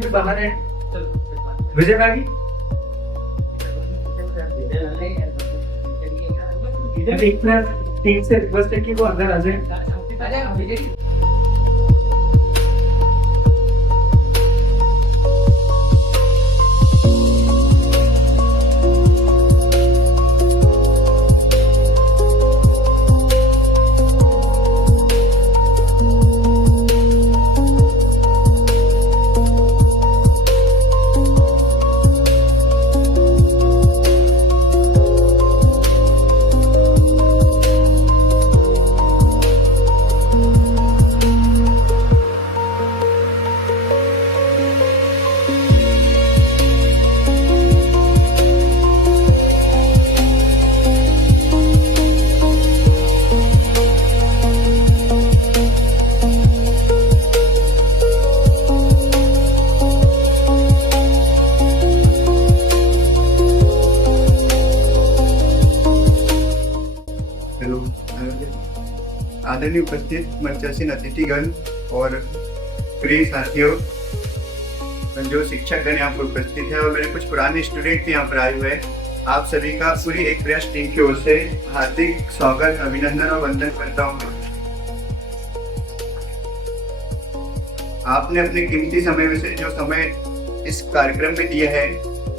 भी बाहर है। विजय मैगी इधर एक ना टीम से रिक्वेस्ट है कि वो अंदर आ जाए। आदरणीय उपस्थित मंचासीन अतिथिगण और प्रिय साथियों, जो शिक्षकगण यहाँ पर उपस्थित है और मेरे कुछ पुराने स्टूडेंट यहाँ पर आए हुए हैं, आप सभी का पूरी एक प्रयास टीम की ओर से हार्दिक स्वागत, अभिनंदन और वंदन करता हूँ। आपने अपने कीमती समय में से जो समय इस कार्यक्रम में दिया है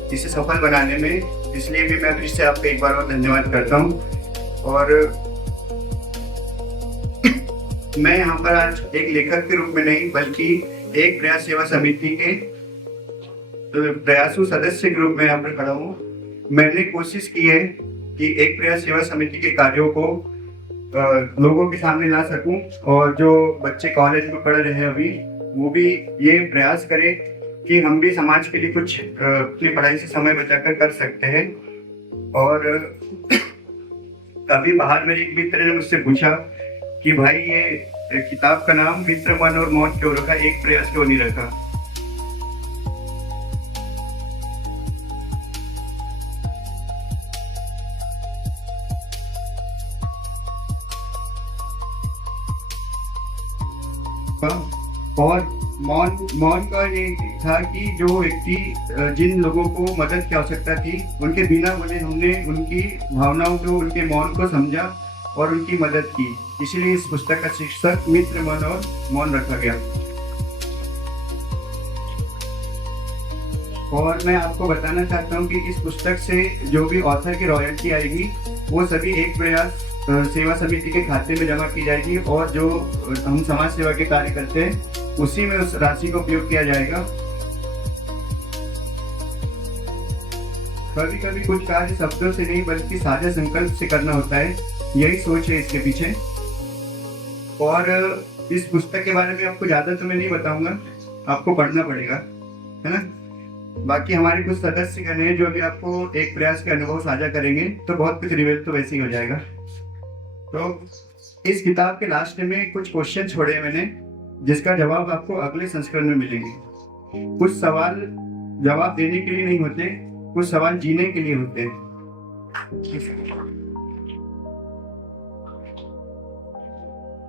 इसे सफल बनाने में, इसलिए भी मैं फिर से आपका एक बार और धन्यवाद करता हूँ। और मैं यहाँ पर आज एक लेखक के रूप में नहीं बल्कि एक प्रयास सेवा समिति के प्रयासु सदस्य के रूप में यहाँ पर खड़ा हूँ। मैंने कोशिश की है कि एक प्रयास सेवा समिति के कार्यों को लोगों के सामने ला सकूं और जो बच्चे कॉलेज में पढ़ रहे हैं अभी वो भी ये प्रयास करें कि हम भी समाज के लिए कुछ अपनी पढ़ाई से समय बचाकर कर सकते हैं। और कभी बाहर मेरे एक मित्र ने मुझसे पूछा कि भाई ये किताब का नाम मित्र मन और मौत क्यों रखा, एक प्रयास क्यों नहीं रखा। और मौन का ये था कि जो व्यक्ति जिन लोगों को मदद की आवश्यकता थी उनके बिना बोले हमने उनकी भावनाओं को, उनके मौन को समझा और उनकी मदद की। इसलिए इस पुस्तक का शीर्षक मित्र मन और मौन रखा गया। और मैं आपको बताना चाहता हूँ कि इस पुस्तक से जो भी ऑथर की रॉयल्टी आएगी वो सभी एक प्रयास सेवा समिति के खाते में जमा की जाएगी और जो हम समाज सेवा के कार्य करते हैं उसी में उस राशि का उपयोग किया जाएगा। कभी कभी कुछ कार्य शब्दों से नहीं बल्कि साझा संकल्प से करना होता है, यही सोच है इसके पीछे। और इस पुस्तक के बारे में आपको ज्यादा तो मैं नहीं बताऊंगा, आपको पढ़ना पड़ेगा, है ना। बाकी हमारे कुछ सदस्य गण हैं जो अभी आपको एक प्रयास के अनुभव साझा करेंगे, तो बहुत कुछ रिवील तो वैसे ही हो जाएगा। तो इस किताब के लास्ट में कुछ क्वेश्चन छोड़े मैंने, जिसका जवाब आपको अगले संस्करण में मिलेंगे। कुछ सवाल जवाब देने के लिए नहीं होते, कुछ सवाल जीने के लिए होते हैं।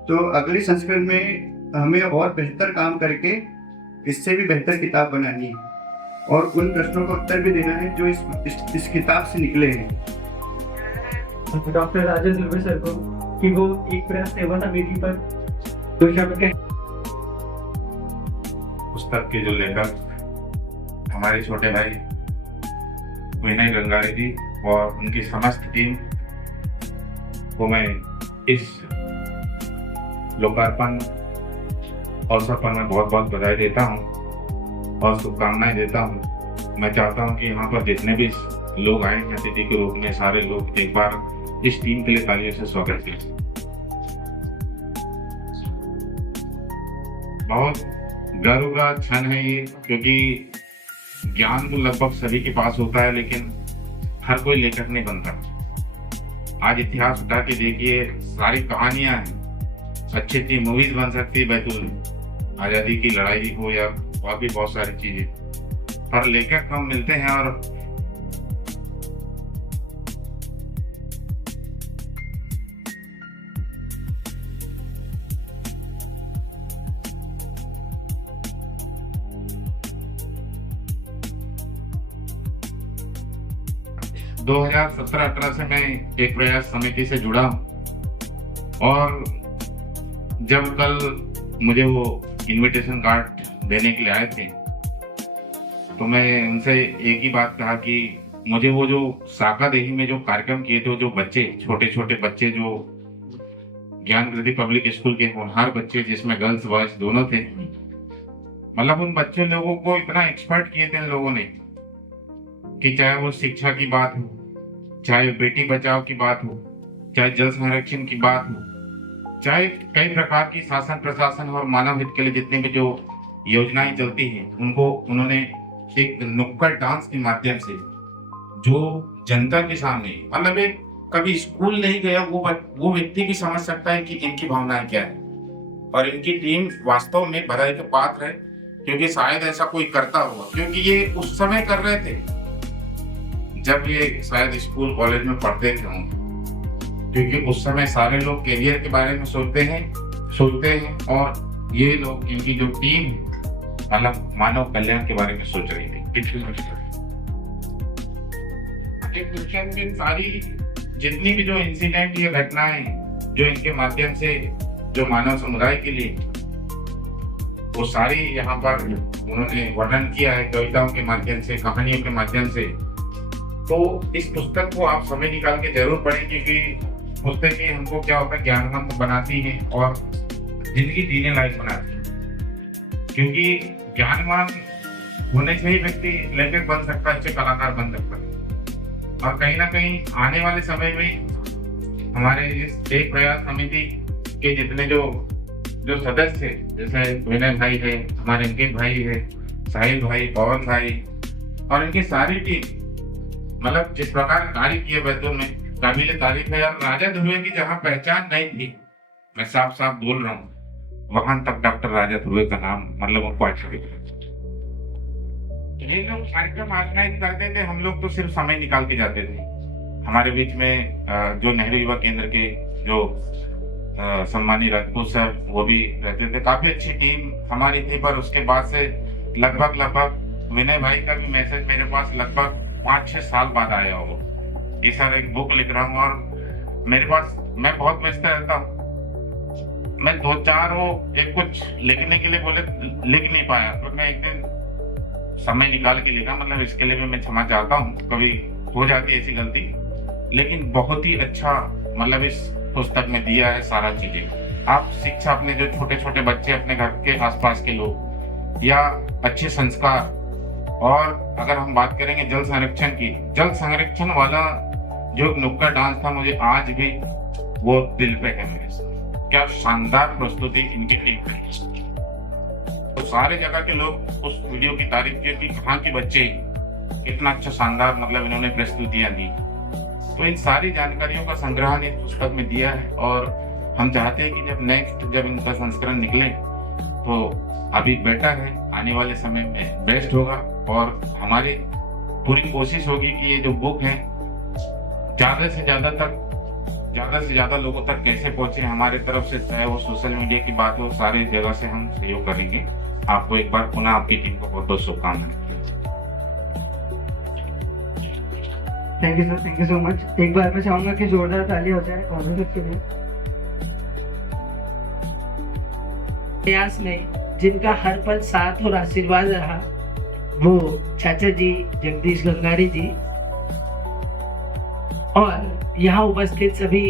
तो अगले संस्करण में हमें और बेहतर काम करके इससे भी बेहतर किताब बनानी है और उन प्रश्नों का उत्तर भी देना है जो इस किताब से निकले हैं। डॉक्टर राजेश दुबे सर को कि वो एक प्रयास सेवा समिति पर दो शब्द पुस्तक के जो लेखक हमारे छोटे भाई विनय गंगारी जी और उनकी समस्त टीम को मैं इस लोकार्पण अवसर पर मैं बहुत बहुत बधाई देता हूँ और शुभकामनाएं देता हूँ। मैं चाहता हूँ कि यहाँ पर जितने भी लोग आए हैं अतिथि के रूप में, सारे लोग एक बार इस टीम के लिए तालियों से स्वागत करें। बहुत गर्व का क्षण है ये, क्योंकि ज्ञान तो लगभग सभी के पास होता है लेकिन हर कोई लेखक नहीं बनता। आज इतिहास उठा के देखिए, सारी कहानियां हैं, अच्छी अच्छी मूवीज बन सकती है, बैतूल आज़ादी की लड़ाई हो या और भी बहुत सारी चीजें, पर लेखक हम मिलते हैं और 2017-18 से मैं एक प्रयास समिति से जुड़ा हूँ और जब कल मुझे वो इनविटेशन कार्ड देने के लिए आए थे तो मैं उनसे एक ही बात कहा कि मुझे वो जो साकादेही में जो कार्यक्रम किए थे, जो बच्चे छोटे छोटे बच्चे जो ज्ञान कृति पब्लिक स्कूल के होनहार बच्चे जिसमें गर्ल्स बॉयज दोनों थे, मतलब उन बच्चे लोगों को इतना एक्सपर्ट किए थे इन लोगों ने कि चाहे वो शिक्षा की बात हो, चाहे बेटी बचाओ की बात हो, चाहे जल संरक्षण की बात हो, चाहे कई प्रकार की शासन प्रशासन और मानव हित के लिए जितनी भी जो योजनाएं चलती हैं उनको उन्होंने एक नुक्कड़ डांस के माध्यम से जो जनता के सामने, मतलब एक कभी स्कूल नहीं गया वो व्यक्ति भी समझ सकता है कि इनकी भावनाएं क्या है। और इनकी टीम वास्तव में बधाई के पात्र है क्योंकि शायद ऐसा कोई करता होगा, क्योंकि ये उस समय कर रहे थे जब ये शायद स्कूल कॉलेज में पढ़ते थे होंगे, क्योंकि उस समय सारे लोग करियर के बारे में सोचते हैं और ये लोग इनकी जो टीम है मतलब मानव कल्याण के बारे में सोच रही थी। सारी जितनी भी जो इंसिडेंट ये घटनाएं जो इनके माध्यम से जो मानव समुदाय के लिए वो सारी यहाँ पर उन्होंने वर्णन किया है कविताओं के माध्यम से, कहानियों के माध्यम से। तो इस पुस्तक को आप समय निकाल के जरूर पढ़ें क्योंकि पुस्तकें हमको क्या होता है ज्ञानवंत बनाती हैं और जिंदगी जीने लायक बनाती हैं। क्योंकि ज्ञानवान होने से ही व्यक्ति लेखक बन सकता है, अच्छे कलाकार बन सकता है। और कहीं ना कहीं आने वाले समय में हमारे इस एक प्रयास समिति के जितने जो सदस्य जैसे विनय भाई है, हमारे अंकित भाई है, साहिल भाई, पवन भाई और इनकी सारी टीम मतलब जिस प्रकार कार्य किए वैद्यों में काबिल तारीफ है। और राजा ध्रुवे की जहाँ पहचान नहीं थी, मैं साफ साफ बोल रहा हूँ, वहां तक डॉक्टर राजा ध्रुवे का नाम मतलब उनको अच्छा दिखा। ये लोग कार्यक्रम ऑर्गेनाइज करते थे, हम लोग तो सिर्फ समय निकाल के जाते थे। हमारे बीच में जो नेहरू युवा केंद्र के जो सम्मानी राजपूत सर वो भी रहते थे, काफी अच्छी टीम हमारी थी। पर उसके बाद से लगभग विनय भाई का भी मैसेज मेरे पास लगभग 5-6 साल बाद आया होगा कि सर एक बुक लिख रहा हूँ और मेरे पास मैं बहुत व्यस्त रहता हूँ, मैं 2-4 वो एक कुछ लिखने के लिए बोले लिख नहीं पाया। तो मैं एक दिन समय निकाल के लिखा, मतलब इसके लिए भी मैं क्षमा चाहता हूँ, कभी हो जाती है ऐसी गलती, लेकिन बहुत ही अच्छा मतलब इस पुस्तक में दिया है सारा चीजें। आप शिक्षा अपने जो छोटे छोटे बच्चे, अपने घर के आसपास के लोग या अच्छे संस्कार, और अगर हम बात करेंगे जल संरक्षण की, जल संरक्षण वाला जो नुक्कड़ डांस था मुझे आज भी वो दिल पे है मेरे। क्या शानदार प्रस्तुति इनकी टीम, तो सारे जगह के लोग उस वीडियो की तारीफ की कि कहाँ के बच्चे इतना अच्छा शानदार मतलब इन्होंने प्रस्तुतियां दी। तो इन सारी जानकारियों का संग्रहण इस पुस्तक में दिया है और हम चाहते हैं कि जब इनका संस्करण निकले तो अभी बेटर है, आने वाले समय में बेस्ट होगा। और हमारी पूरी कोशिश होगी कि ये जो बुक है ज्यादा से ज्यादा लोगों तक कैसे पहुंचे। हमारे तरफ से चाहे वो सोशल मीडिया की बात हो, सारी जगह से हम सहयोग करेंगे। आपको एक बार पुनः आपकी टीम को बहुत बहुत शुभकामनाएं। Thank you so much. एक बार मैं चाहूंगा कि जोरदार ताली हो जाए कॉन्फिडेंस के लिए। प्रयास में जिनका हर पल साथ और आशीर्वाद रहा वो चाचा जी जगदीश गंगारी जी और यहाँ उपस्थित सभी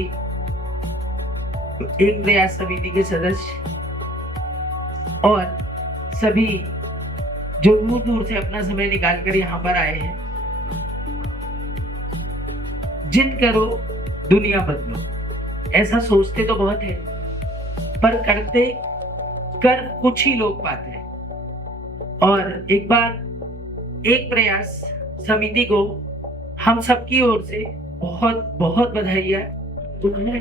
एक प्रयास समिति के सदस्य और सभी जो दूर दूर से अपना समय निकालकर यहाँ पर आए हैं। जिद करो दुनिया बदलो, ऐसा सोचते तो बहुत है पर करते कर कुछ ही लोग पाते हैं। और एक बार एक प्रयास समिति को हम सबकी ओर से बहुत बहुत बधाइयाँ। उन्होंने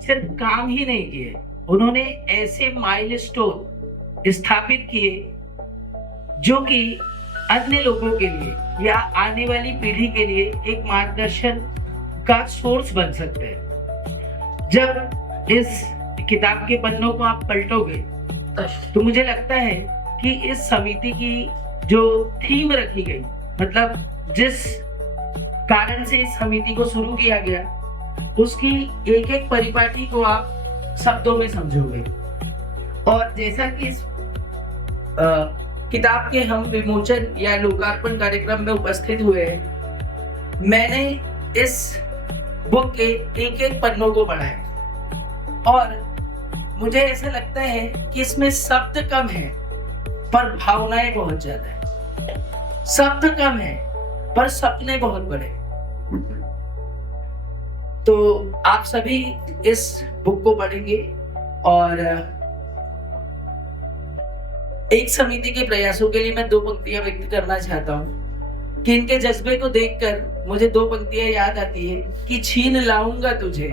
सिर्फ काम ही नहीं किए, उन्होंने ऐसे माइलस्टोन स्थापित किए जो कि अन्य लोगों के लिए या आने वाली पीढ़ी के लिए एक मार्गदर्शन का सोर्स बन सकते हैं। जब इस किताब के पन्नों को आप पलटोगे तो मुझे लगता है कि इस समिति की जो थीम रखी गई, मतलब जिस कारण से इस समिति को शुरू किया गया उसकी एक एक परिपाटी को आप शब्दों में समझोगे। और जैसा कि इस किताब के हम विमोचन या लोकार्पण कार्यक्रम में उपस्थित हुए हैं, मैंने इस बुक के एक एक पन्नों को पढ़ा है और मुझे ऐसा लगता है कि इसमें शब्द कम है पर भावनाएं बहुत ज्यादा है। शब्द कम है पर सपने बहुत बड़े। तो आप सभी इस बुक को पढ़ेंगे और एक समिति के प्रयासों के लिए मैं 2 पंक्तियां व्यक्त करना चाहता हूं कि इनके जज्बे को देखकर मुझे 2 पंक्तियां याद आती है कि छीन लाऊंगा तुझे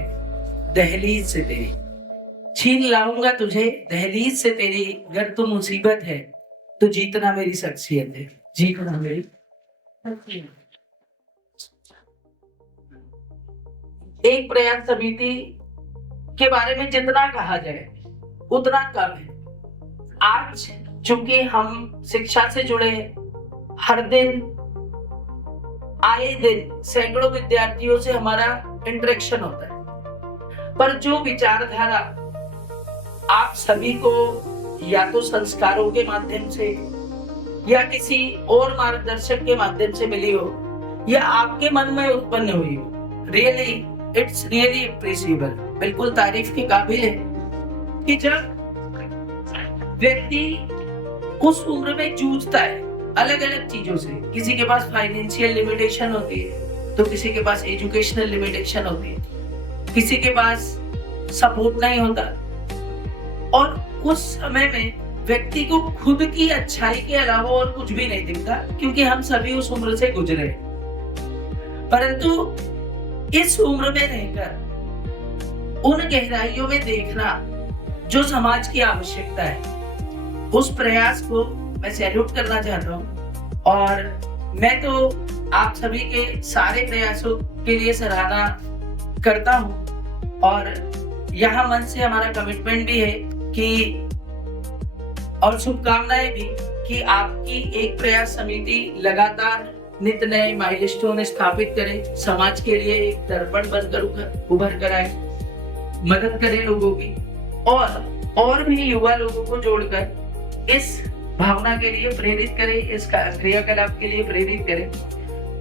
दहलीज से तेरी, छीन लाऊंगा तुझे दहलीज से तेरी, अगर तू मुसीबत है तो जीतना मेरी शख्सियत है, जीतना मेरी शख्सियत। एक प्रयास समिति के बारे में जितना कहा जाए उतना कम है। आज चूंकि हम शिक्षा से जुड़े हर दिन आए दिन सैकड़ों विद्यार्थियों से हमारा इंटरेक्शन होता है, पर जो विचारधारा आप सभी को या तो संस्कारों के माध्यम से या किसी और मार्गदर्शक के माध्यम से मिली हो या आपके मन में उत्पन्न हुई हो, रियली इट्स रियली अप्रिशिएबल, बिल्कुल तारीफ के काबिल है कि जब व्यक्ति उस उम्र में जूझता है अलग अलग चीजों से, किसी के पास फाइनेंशियल लिमिटेशन होती है तो किसी के पास एजुकेशनल लिमिटेशन होती है, किसी के पास सपोर्ट नहीं होता, और उस समय में व्यक्ति को खुद की अच्छाई के अलावा और कुछ भी नहीं दिखता क्योंकि हम सभी उस उम्र से गुजरे। परंतु इस उम्र में रहकर उन गहराइयों में देखना जो समाज की आवश्यकता है, उस प्रयास को मैं सैल्यूट करना चाहता हूँ और मैं तो आप सभी के सारे प्रयासों के लिए सराहना करता हूँ और यहाँ मन से हमारा कमिटमेंट भी है कि और शुभकामनाएं भी कि आपकी एक प्रयास समिति लगातार नित नए माइलस्टोन स्थापित करे, समाज के लिए एक दर्पण बनकर उभर कर आए, मदद करे लोगों की और भी युवा लोगों को जोड़कर इस भावना के लिए प्रेरित करे, इस क्रियाकलाप के लिए प्रेरित करे।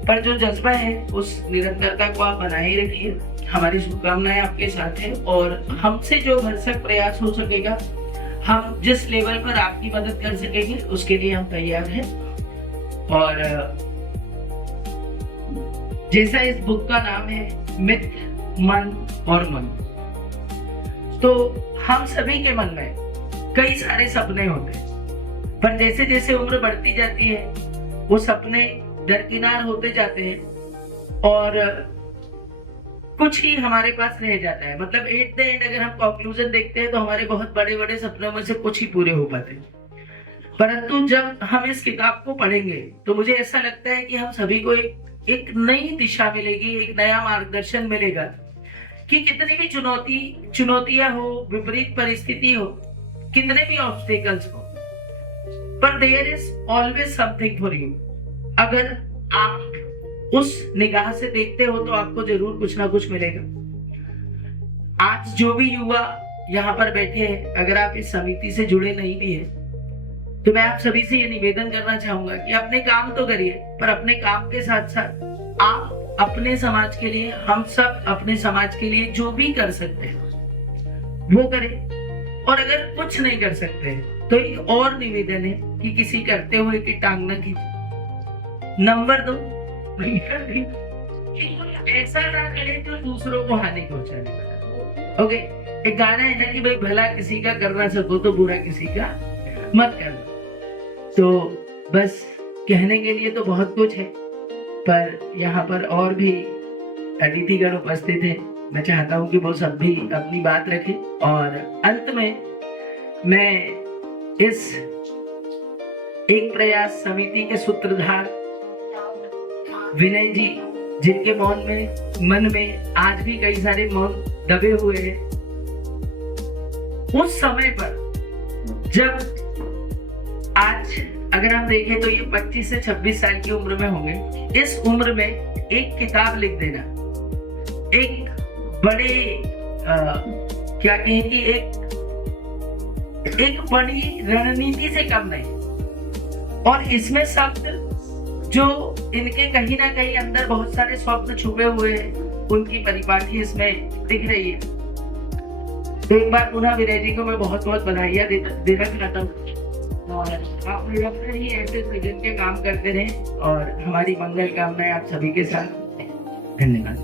पर जो जज्बा है उस निरंतरता को आप बनाए ही रखिए। हमारी शुभकामनाएं आपके साथ है और हमसे जो भरसक प्रयास हो सकेगा, हम जिस लेवल पर आपकी मदद कर सकेंगे उसके लिए हम तैयार हैं। और जैसा इस बुक का नाम है मिथ, मन और मन, तो हम सभी के मन में कई सारे सपने होते हैं, पर जैसे जैसे उम्र बढ़ती जाती है वो सपने दरकिनार होते जाते हैं और कुछ ही हमारे पास रह जाता है। मतलब एट द एंड अगर हम कंक्लूजन देखते हैं तो हमारे बहुत बड़े बड़े सपनों में से कुछ ही पूरे हो पाते हैं। परंतु जब हम इस किताब को पढ़ेंगे तो मुझे ऐसा लगता है कि हम सभी को एक नई दिशा मिलेगी, एक नया मार्गदर्शन मिलेगा कि कितनी भी चुनौतियां हो, विपरीत परिस्थिति हो, कितने भी ऑब्स्टेकल्स हो, पर there is always something for you. अगर आप उस निगाह से देखते हो तो आपको जरूर कुछ ना कुछ मिलेगा। आज जो भी युवा यहाँ पर बैठे हैं, अगर आप इस समिति से जुड़े नहीं भी हैं, तो मैं आप सभी से ये निवेदन करना चाहूंगा कि अपने काम तो करिए, पर अपने काम के साथ साथ आप अपने समाज के लिए, हम सब अपने समाज के लिए जो भी कर सकते हैं वो करें। और अगर कुछ नहीं कर सकते तो एक और निवेदन है कि किसी करते हुए की टांग न खींचे। नंबर 2, ऐसा ना करें जो दूसरों को हानि पहुंचाने वाला। ओके, एक गाना है ना कि भाई भला किसी का कर ना सको तो बुरा किसी का मत करना। तो बस कहने के लिए तो बहुत कुछ है, पर यहाँ पर और भी अतिथिगण उपस्थित हैं। मैं चाहता हूँ कि वो सब भी अपनी बात रखें और अंत में मैं इस एक प्रयास समिति के सूत्रधार विनय जी, जिनके मन में आज भी कई सारे मौन दबे हुए हैं, उस समय पर जब आज अगर हम देखें तो ये 25 से 26 साल की उम्र में होंगे। इस उम्र में एक किताब लिख देना एक बड़े क्या कहें कि एक बड़ी रणनीति से कम नहीं। और इसमें शब्द जो इनके कहीं ना कहीं अंदर बहुत सारे स्वप्न छुपे हुए हैं, उनकी परिपाटी इसमें दिख रही है। तो एक बार पुनः विनय जी को मैं बहुत बहुत बधाइयाँ देना चाहता हूँ और आप लोग ही ऐसे सृजन के काम करते रहें और हमारी मंगल कामनाएं आप सभी के साथ। धन्यवाद।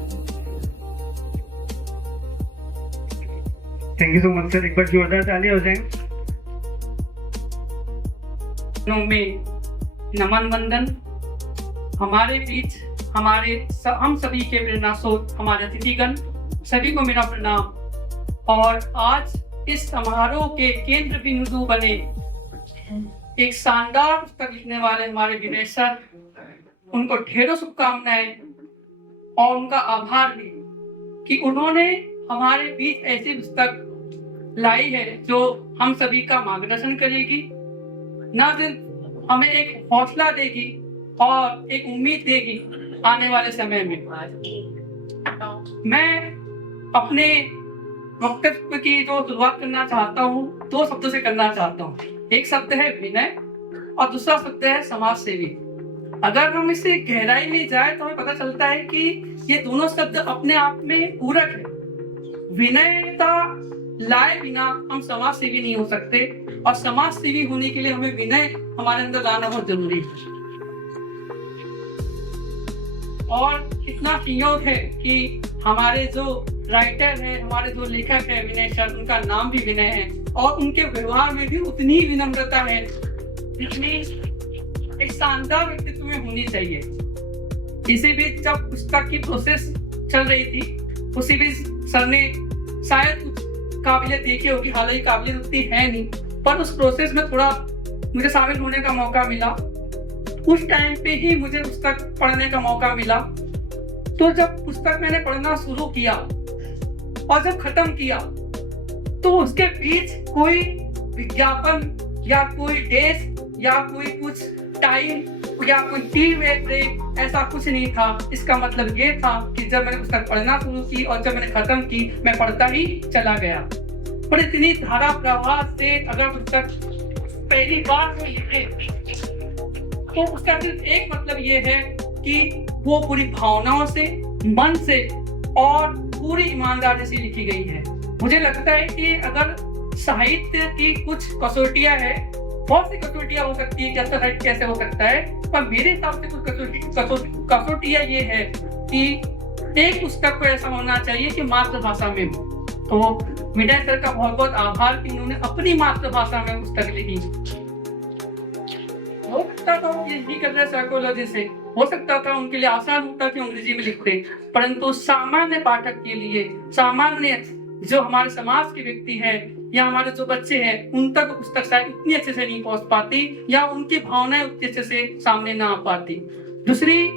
Thank you so much sir, एक बार जोरदार ताली हो जाए। में नमन वंदन। हमारे बीच हम सभी के प्रेरणा स्रोत हमारे अतिथिगण सभी को मेरा प्रणाम। और आज इस समारोह के केंद्र बिंदु बने एक शानदार पुस्तक लिखने वाले हमारे विनय सर, उनको ढेरों शुभकामनाएं और उनका आभार भी कि उन्होंने हमारे बीच ऐसी पुस्तक लाई है जो हम सभी का मार्गदर्शन करेगी, न सिर्फ हमें एक हौसला देगी और एक उम्मीद देगी आने वाले समय में। मैं अपने वक्तव्य की जो शुरुआत करना चाहता हूँ 2 शब्दों से करना चाहता हूँ। एक शब्द है विनय और दूसरा शब्द है समाज सेवी। अगर हम इसे गहराई में जाए तो हमें पता चलता है कि ये दोनों शब्द अपने आप में पूरक है। विनयता लाए बिना हम समाज सेवी नहीं हो सकते और समाज सेवी होने के लिए हमें विनय हमारे अंदर लाना बहुत जरूरी है। और इतना संयोग है कि हमारे जो राइटर है, हमारे जो लेखक है विनय सर, उनका नाम भी विनय है और उनके व्यवहार में भी उतनी ही विनम्रता है जितनी एक शानदार व्यक्तित्व में होनी चाहिए। इसी बीच जब पुस्तक की प्रोसेस चल रही थी उसी बीच सर ने शायद कुछ काबिलियत देखी होगी, हालांकि काबिलियत उतनी है नहीं, पर उस प्रोसेस में थोड़ा मुझे शामिल होने का मौका मिला। उस टाइम पे ही मुझे पुस्तक पढ़ने का मौका मिला। तो जब पुस्तक मैंने पढ़ना शुरू किया और जब खत्म किया तो उसके बीच कोई विज्ञापन या कोई डेस्क या कोई कुछ टाइम या कोई टी ब्रेक ऐसा कुछ नहीं था। इसका मतलब ये था कि जब मैंने पुस्तक पढ़ना शुरू की और जब मैंने खत्म की मैं पढ़ता ही चला गया। पर इतनी धारा प्रवाह से अगर पुस्तक पहली बार में लिखे तो उसका सिर्फ एक मतलब ये है कि वो पूरी भावनाओं से, मन से और पूरी ईमानदारी से लिखी गई है। मुझे लगता है कि अगर साहित्य की कुछ कसौटियां है, बहुत सी कसौटियां हो सकती है कि अच्छा साहित्य कैसे हो सकता है, पर मेरे हिसाब से कुछ कसौटियां ये है कि एक पुस्तक को ऐसा होना चाहिए कि मातृभाषा में हो। तो विनय सर का बहुत बहुत आभार कि उन्होंने अपनी मातृभाषा में पुस्तक लिखी। हो सकता था वो पीएचडी कर रहे साइकोलॉजी से, हो सकता था उनके लिए आसान होता कि अंग्रेजी में लिखते, परंतु सामान्य पाठक के लिए, सामान्य जो हमारे समाज के व्यक्ति है या हमारे जो बच्चे हैं, उन तक पुस्तक शायद उतनी अच्छे से नहीं पहुंच पाती या उनकी भावनाएं उतनी अच्छे से सामने ना आ पाती। दूसरी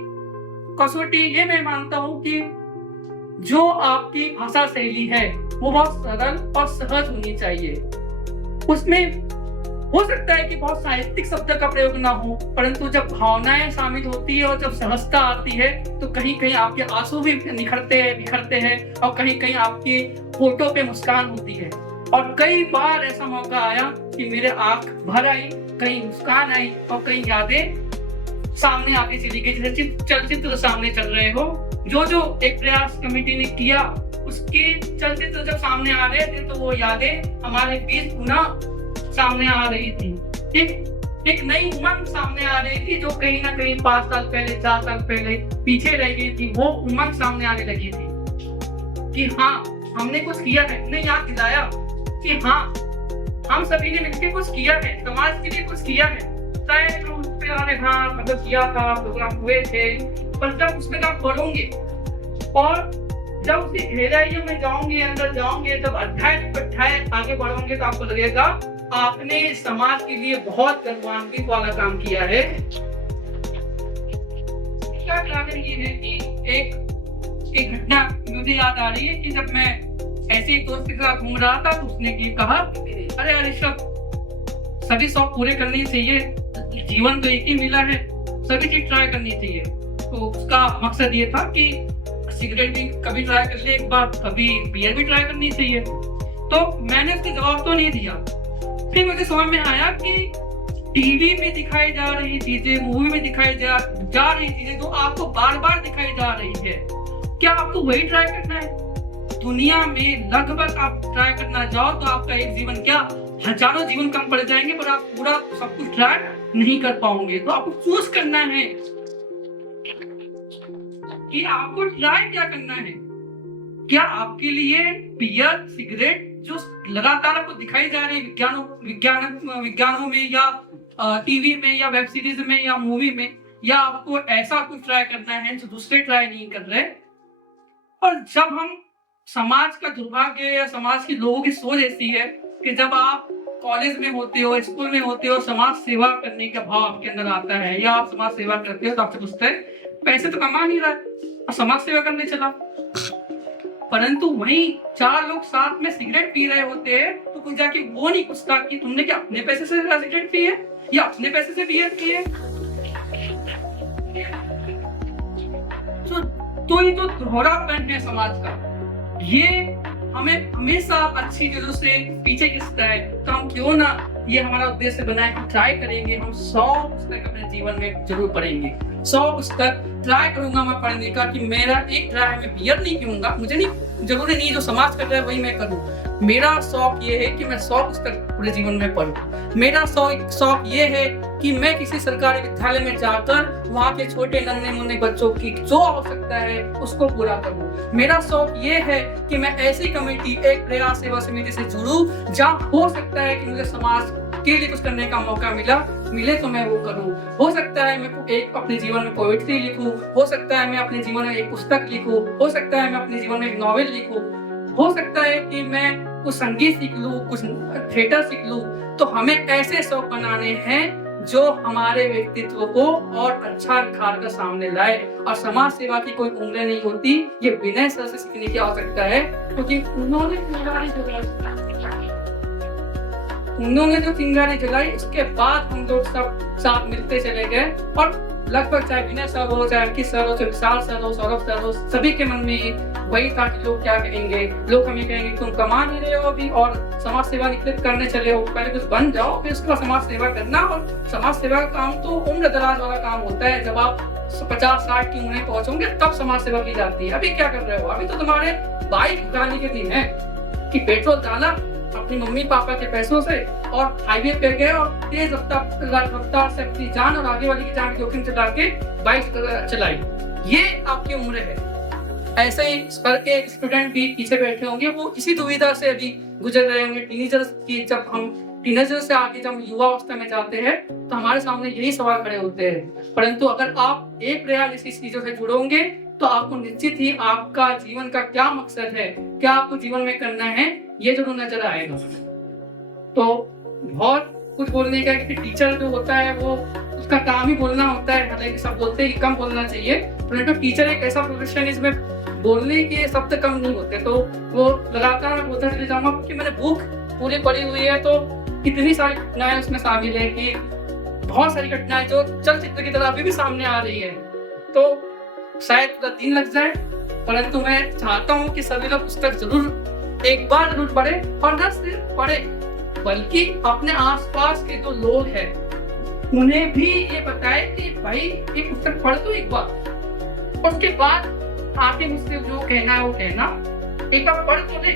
कसौटी ये मैं मानता हूँ कि जो आपकी भाषा शैली है वो बहुत सरल और सहज होनी चाहिए। उसमें हो सकता है कि बहुत साहित्यिक शब्द का प्रयोग ना हो, परंतु जब भावनाएं शामिल होती है और जब सहजता आती है तो कहीं कहीं आपके आंसू भी बिखरते हैं और कहीं कहीं आपकी फोटो पे मुस्कान होती है। और कई बार ऐसा मौका आया कि मेरे आंख भर आई, कहीं मुस्कान आई और कहीं यादें सामने आके चली गई, जैसे चलचित्र सामने चल रहे हो। जो एक प्रयास कमेटी ने किया उसके चलचित्र जब सामने आ रहे थे तो वो यादें हमारे बीच पुनः सामने आ रही थी। एक नई उमंग सामने आ रही थी जो कहीं ना कहीं 5 साल पहले, 4 साल पहले पीछे रह गई थी। वो उमंग सामने आने लगी थी कि हाँ हमने कुछ किया है, ने याद दिलाया कि हाँ हम सभी ने मिलकर कुछ किया है, समाज के लिए कुछ किया है। शायद हम उस पे हाँ मतलब किया था, प्रोग्राम हुए थे, पर जब उसमें आप पढ़ोगे और जब उसकी गहराइयों में जाओगे, अंदर जाओगे, जब अध्याय आगे बढ़ोगे तो आपको लगेगा आपने समाज के लिए बहुत गर्वान्वित वाला काम किया है। इसका कारण ये है कि एक घटना मुझे याद आ रही है कि जब मैं ऐसे एक दोस्त के साथ घूम रहा था तो उसने ये कहा, अरे ऋषभ सभी शौक पूरे करने चाहिए, जीवन तो एक ही मिला है, सभी चीज ट्राई करनी चाहिए। तो उसका मकसद ये था कि सिगरेट भी कभी ट्राई कर ले एक बार, कभी बियर भी ट्राई करनी चाहिए। तो मैंने उसका जवाब तो नहीं दिया। फिर मुझे समझ में आया कि टीवी में दिखाई जा रही चीजें, मूवी में दिखाई जा रही चीजें जो आपको बार बार दिखाई जा रही है, क्या आपको वही ट्राई करना है? दुनिया में लगभग आप ट्राई करना जाओ तो आपका एक जीवन क्या हजारों जीवन कम पड़ जाएंगे, पर आप पूरा सब कुछ ट्राई नहीं कर पाओगे। तो आपको चूज करना है कि आपको ट्राई क्या करना है। क्या आपके लिए बियर, सिगरेट जो लगातार आपको दिखाई जा रही विज्ञानों में या टीवी में या वेब सीरीज में या मूवी में, या आपको ऐसा कुछ ट्राई करना है जो दूसरे ट्राई नहीं कर रहे। और जब हम समाज का दुर्भाग्य या समाज के लोगों की सोच ऐसी है कि जब आप कॉलेज में होते हो, स्कूल में होते हो, समाज सेवा करने का भाव आपके अंदर आता है या आप समाज सेवा करते हो तो आपसे पूछते हैं पैसे तो कमा नहीं रहा है और समाज सेवा करने चला। परंतु वहीं 4 लोग साथ में सिगरेट पी रहे होते हैं तो कोई जाके वो नहीं पूछता कि तुमने क्या अपने पैसे से सिगरेट पी है या अपने पैसे से बियर पी है। तो ये तो दोहरापन है समाज का, ये हमें हमेशा अच्छी चीजों से पीछे खींचता है। तो हम क्यों ना ये हमारा उद्देश्य बनाए कि ट्राई करेंगे, हम 100 पुस्तक अपने जीवन में जरूर पढ़ेंगे। 100 पुस्तक ट्राई करूंगा मैं पढ़ने का कि मेरा एक ट्राई में बियर नहीं पीऊंगा, मुझे नहीं जरूरी नहीं जो समाज कर रहा है वही मैं करूं। मेरा शौक ये है कि मैं 100 पुस्तक पूरे जीवन में पढूं। मेरा शौक ये है कि मैं किसी सरकारी विद्यालय में जाकर वहाँ के छोटे नन्हे मुन्ने बच्चों की जो आवश्यकता है उसको पूरा करूं। मेरा शौक ये है कि मैं ऐसी कमेटी, एक प्रयास सेवा समिति से जुड़ूं जहाँ हो सकता है कि मुझे समाज के लिए कुछ करने का मौका मिले तो मैं वो करूं। हो सकता है मैं एक अपने जीवन में पोएट्री लिखूं, हो सकता है मैं अपने जीवन में एक पुस्तक लिखूं, हो सकता है मैं अपने जीवन में एक नॉवेल लिखूं, हो सकता है कि मैं कुछ संगीत सीख लूं, कुछ थिएटर सीख लूं। तो हमें ऐसे शौक बनाने हैं जो हमारे व्यक्तित्व को और अच्छा निखार कर सामने लाए। और समाज सेवा की कोई उम्र नहीं होती, ये विनय सर से सीखने की आवश्यकता है, क्योंकि उन्होंने जो चिंगारी जलाई उसके बाद हम लोग सब साथ मिलते चले गए। और लगभग चाहे विनय सर हो, चाहे अंकित सर हो, चाहे विशाल सर हो, सौरभ सर हो, सभी के मन में वही था कि लोग क्या कहेंगे। लोग हमें कहेंगे तुम कमा नहीं रहे हो अभी और समाज सेवा निकलित करने चले हो, पहले कुछ बन जाओ फिर उसके बाद समाज सेवा करना। और समाज सेवा का काम तो उम्र दराज वाला काम होता है, जब आप 50-60 की उम्र में पहुंचोगे तब समाज सेवा की जाती है। अभी क्या कर रहे हो? अभी तो तुम्हारे बाइक उठाने के दिन है कि पेट्रोल डाला अपनी मम्मी पापा के पैसों से और हाईवे पे गए और तेज रफ्तार से अपनी जान और आगे वाली की जान जोखिम से डाल के बाइक चलाई। ये आपकी उम्र है। ऐसे ही स्तर के स्टूडेंट भी पीछे बैठे होंगे, वो इसी दुविधा से अभी गुजर रहे होंगे। टीनेजर्स की जब हम टीनेजर से आगे जब युवा अवस्था में जाते हैं तो हमारे सामने यही सवाल खड़े होते हैं। परंतु अगर आप एक प्रयास इसी चीजों से जुड़ोगे तो आपको निश्चित ही आपका जीवन का क्या मकसद है, क्या आपको जीवन में करना है, ये जरूर नजर आएगा। तो बहुत कुछ बोलने का, क्योंकि टीचर जो होता है वो उसका काम ही बोलना होता है। हालांकि सब बोलते हैं कि कम बोलना चाहिए, परंतु टीचर एक ऐसा प्रोफेशन इसमें बोलने के शब्द कम नहीं होते। तो वो लगातार मैं बोलता चले जाऊंगा क्योंकि मैंने बुक पूरी पढ़ी हुई है, तो इतनी सारी घटनाएं उसमें शामिल है कि बहुत सारी घटनाएं जो चलचित्र की तरह अभी भी सामने आ रही है। तो शायद पूरा दिन लग जाए, परंतु मैं चाहता हूँ कि सभी लोग पुस्तक जरूर एक बार जरूर पढ़े, और न सिर्फ पढ़े बल्कि अपने आसपास के जो लोग हैं उन्हें भी ये बताए कि भाई ये पुस्तक पढ़ दो एक बार। उसके बाद आके मुझसे जो कहना है वो कहना, एक बार पढ़ तो ले,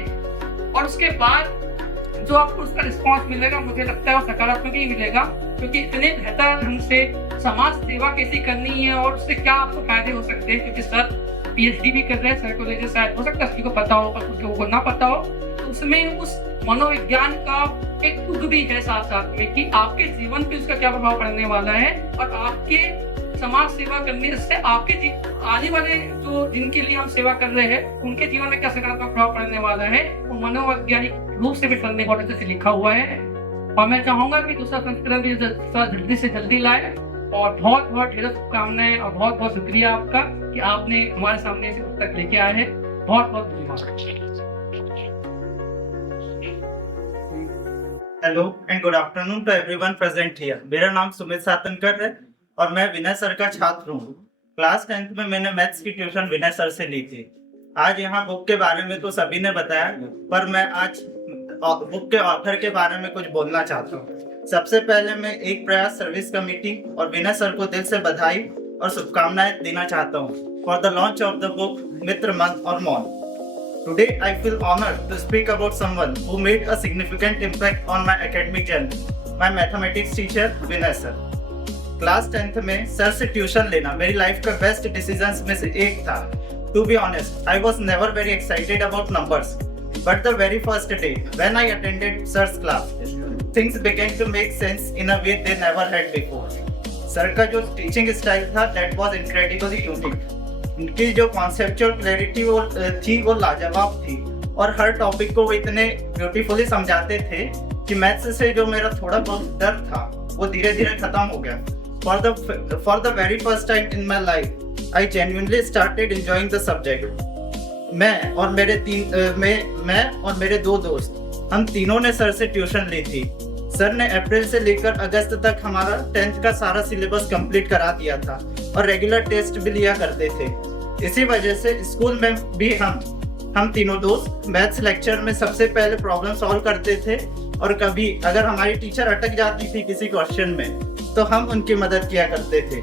और उसके बाद जो आपको उसका रिस्पॉन्स मिलेगा मुझे लगता है वो सकारात्मक ही मिलेगा। क्योंकि इतने बेहतर ढंग से समाज सेवा कैसी करनी है और उससे क्या आपको फायदे हो सकते हैं, क्योंकि सर पीएचडी भी कर रहे हैं साइकोलॉजी, शायद हो सकता है सभी को पता हो पर कुछ लोगों को ना पता हो। तो उसमें उस मनोविज्ञान का एक तुक भी है साथ साथ में कि आपके जीवन पे उसका क्या प्रभाव पड़ने वाला है, और आपके समाज सेवा करने से आपके आने वाले जो जिनके लिए हम सेवा कर रहे हैं उनके जीवन में क्या सकारात्मक प्रभाव पड़ने वाला है, वो मनोवैज्ञानिक रूप से भी सर ने बहुत अच्छे से लिखा हुआ है। और मैं चाहूंगा कि दूसरा संस्करण भी जल्दी से जल्दी लाए। और बहुत बहुत ढेर शुभकामनाएं और बहुत बहुत शुक्रिया आपका कि आपने हमारे सामने ऐसी पुस्तक लेके आए हैं। बहुत बहुत धन्यवाद। Hello and good afternoon to everyone present here. मेरा नाम सुमित सातनकर है और मैं विनय सर का छात्र हूँ। क्लास 10th में मैंने मैथ्स की ट्यूशन विनय सर से ली थी। आज यहाँ बुक के बारे में तो सभी ने बताया, पर मैं आज बुक के ऑथर के बारे में कुछ बोलना चाहता हूँ। सबसे पहले मैं एक प्रयास सर्विस कमेटी और विनय सर को दिल से बधाई और शुभकामनाएं देना चाहता हूँ for the launch of the book Mitra Man aur मौन। Today, I feel honored to speak about someone who made a significant impact on my academic journey, my mathematics teacher, Vinay sir. Class 10th में सर से tuition लेना मेरी life का best decisions में से एक था। To be honest, I was never very excited about numbers, but the very first day when I attended sir's class, things began to make sense in a way they never had before. Sir का जो teaching style था, that was incredibly unique. उनकी जो conceptual clarity वो लाजवाब थी और हर topic को वो इतने ब्यूटीफुली समझाते थे कि मैथ्स से जो मेरा थोड़ा बहुत डर था वो धीरे धीरे खत्म हो गया। For the very first time in my life I genuinely started enjoying the subject. मैं और मेरे दो दोस्त, हम तीनों ने सर से ट्यूशन ली थी। सर ने अप्रैल से लेकर अगस्त तक हमारा 10th का सारा सिलेबस कंप्लीट करा दिया था और रेगुलर टेस्ट भी लिया करते थे। इसी वजह से स्कूल में भी हम तीनों दोस्त मैथ्स लेक्चर में सबसे पहले प्रॉब्लम सॉल्व करते थे और कभी अगर हमारी टीचर अटक जाती थी किसी क्वेश्चन में तो हम उनकी मदद किया करते थे।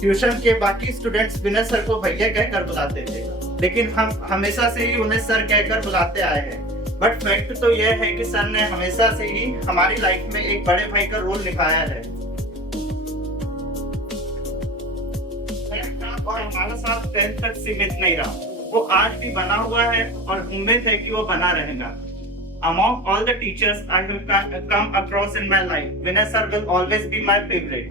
ट्यूशन के बाकी स्टूडेंट्स विनय सर को भैया कहकर बुलाते थे, लेकिन हम हमेशा से ही उन्हें सर कहकर बुलाते आए हैं। बट फैक्ट तो यह है कि सर ने हमेशा से ही हमारी लाइफ में एक बड़े भाई का रोल निभाया है और हमारा साथ 10th तक सीमित नहीं रहा, वो आज भी बना हुआ है और उम्मीद है कि वो बना रहेगा। Among all the teachers I have come across in my life, Vinay sir will always be my favorite.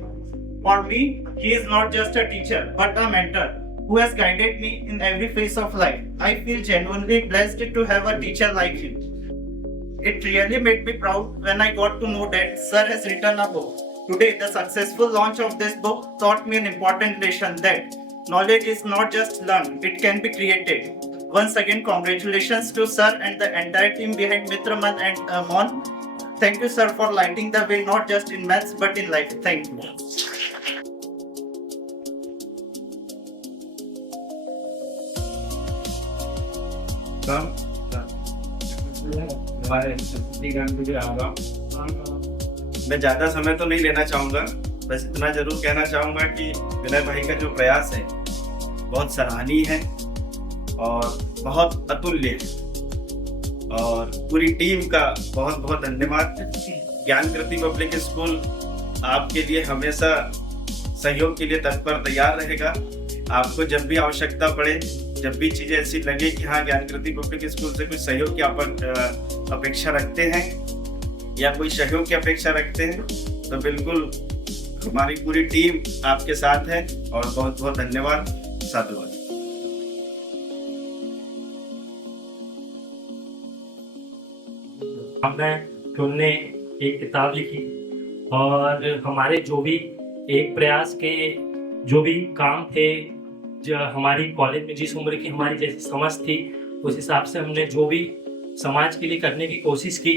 For me, he is not just a teacher but a mentor who has guided me in every phase of life. I feel genuinely blessed to have a teacher like him. It really made me proud when I got to know that sir has written a book. Today, the successful launch of this book taught me an important lesson that knowledge is not just learned, it can be created. Once again, congratulations to sir and the entire team behind Mitra Man and Mon. Thank you sir for lighting the way not just in maths but in life. Thank you. मैं ज़्यादा समय तो नहीं लेना चाहूँगा, बस इतना जरूर कहना चाहूँगा कि विनय भाई का जो प्रयास है बहुत सराहनीय है और बहुत अतुल्य है और पूरी टीम का बहुत बहुत धन्यवाद। ज्ञानकृति पब्लिक स्कूल आपके लिए हमेशा सहयोग के लिए तत्पर तैयार रहेगा। आपको जब भी आवश्यकता पड़े, जब भी चीज़ें ऐसी लगे कि हाँ ज्ञानकृति पब्लिक स्कूल से कुछ सहयोग की अपेक्षा रखते हैं या कोई सहयोग की अपेक्षा रखते हैं, तो बिल्कुल हमारी पूरी टीम आपके साथ है और बहुत बहुत धन्यवाद। साधुवाद। हमने एक किताब लिखी और हमारे जो भी एक प्रयास के जो भी काम थे, जो हमारी कॉलेज में जिस उम्र की हमारी जैसी समझ थी उस हिसाब से हमने जो भी समाज के लिए करने की कोशिश की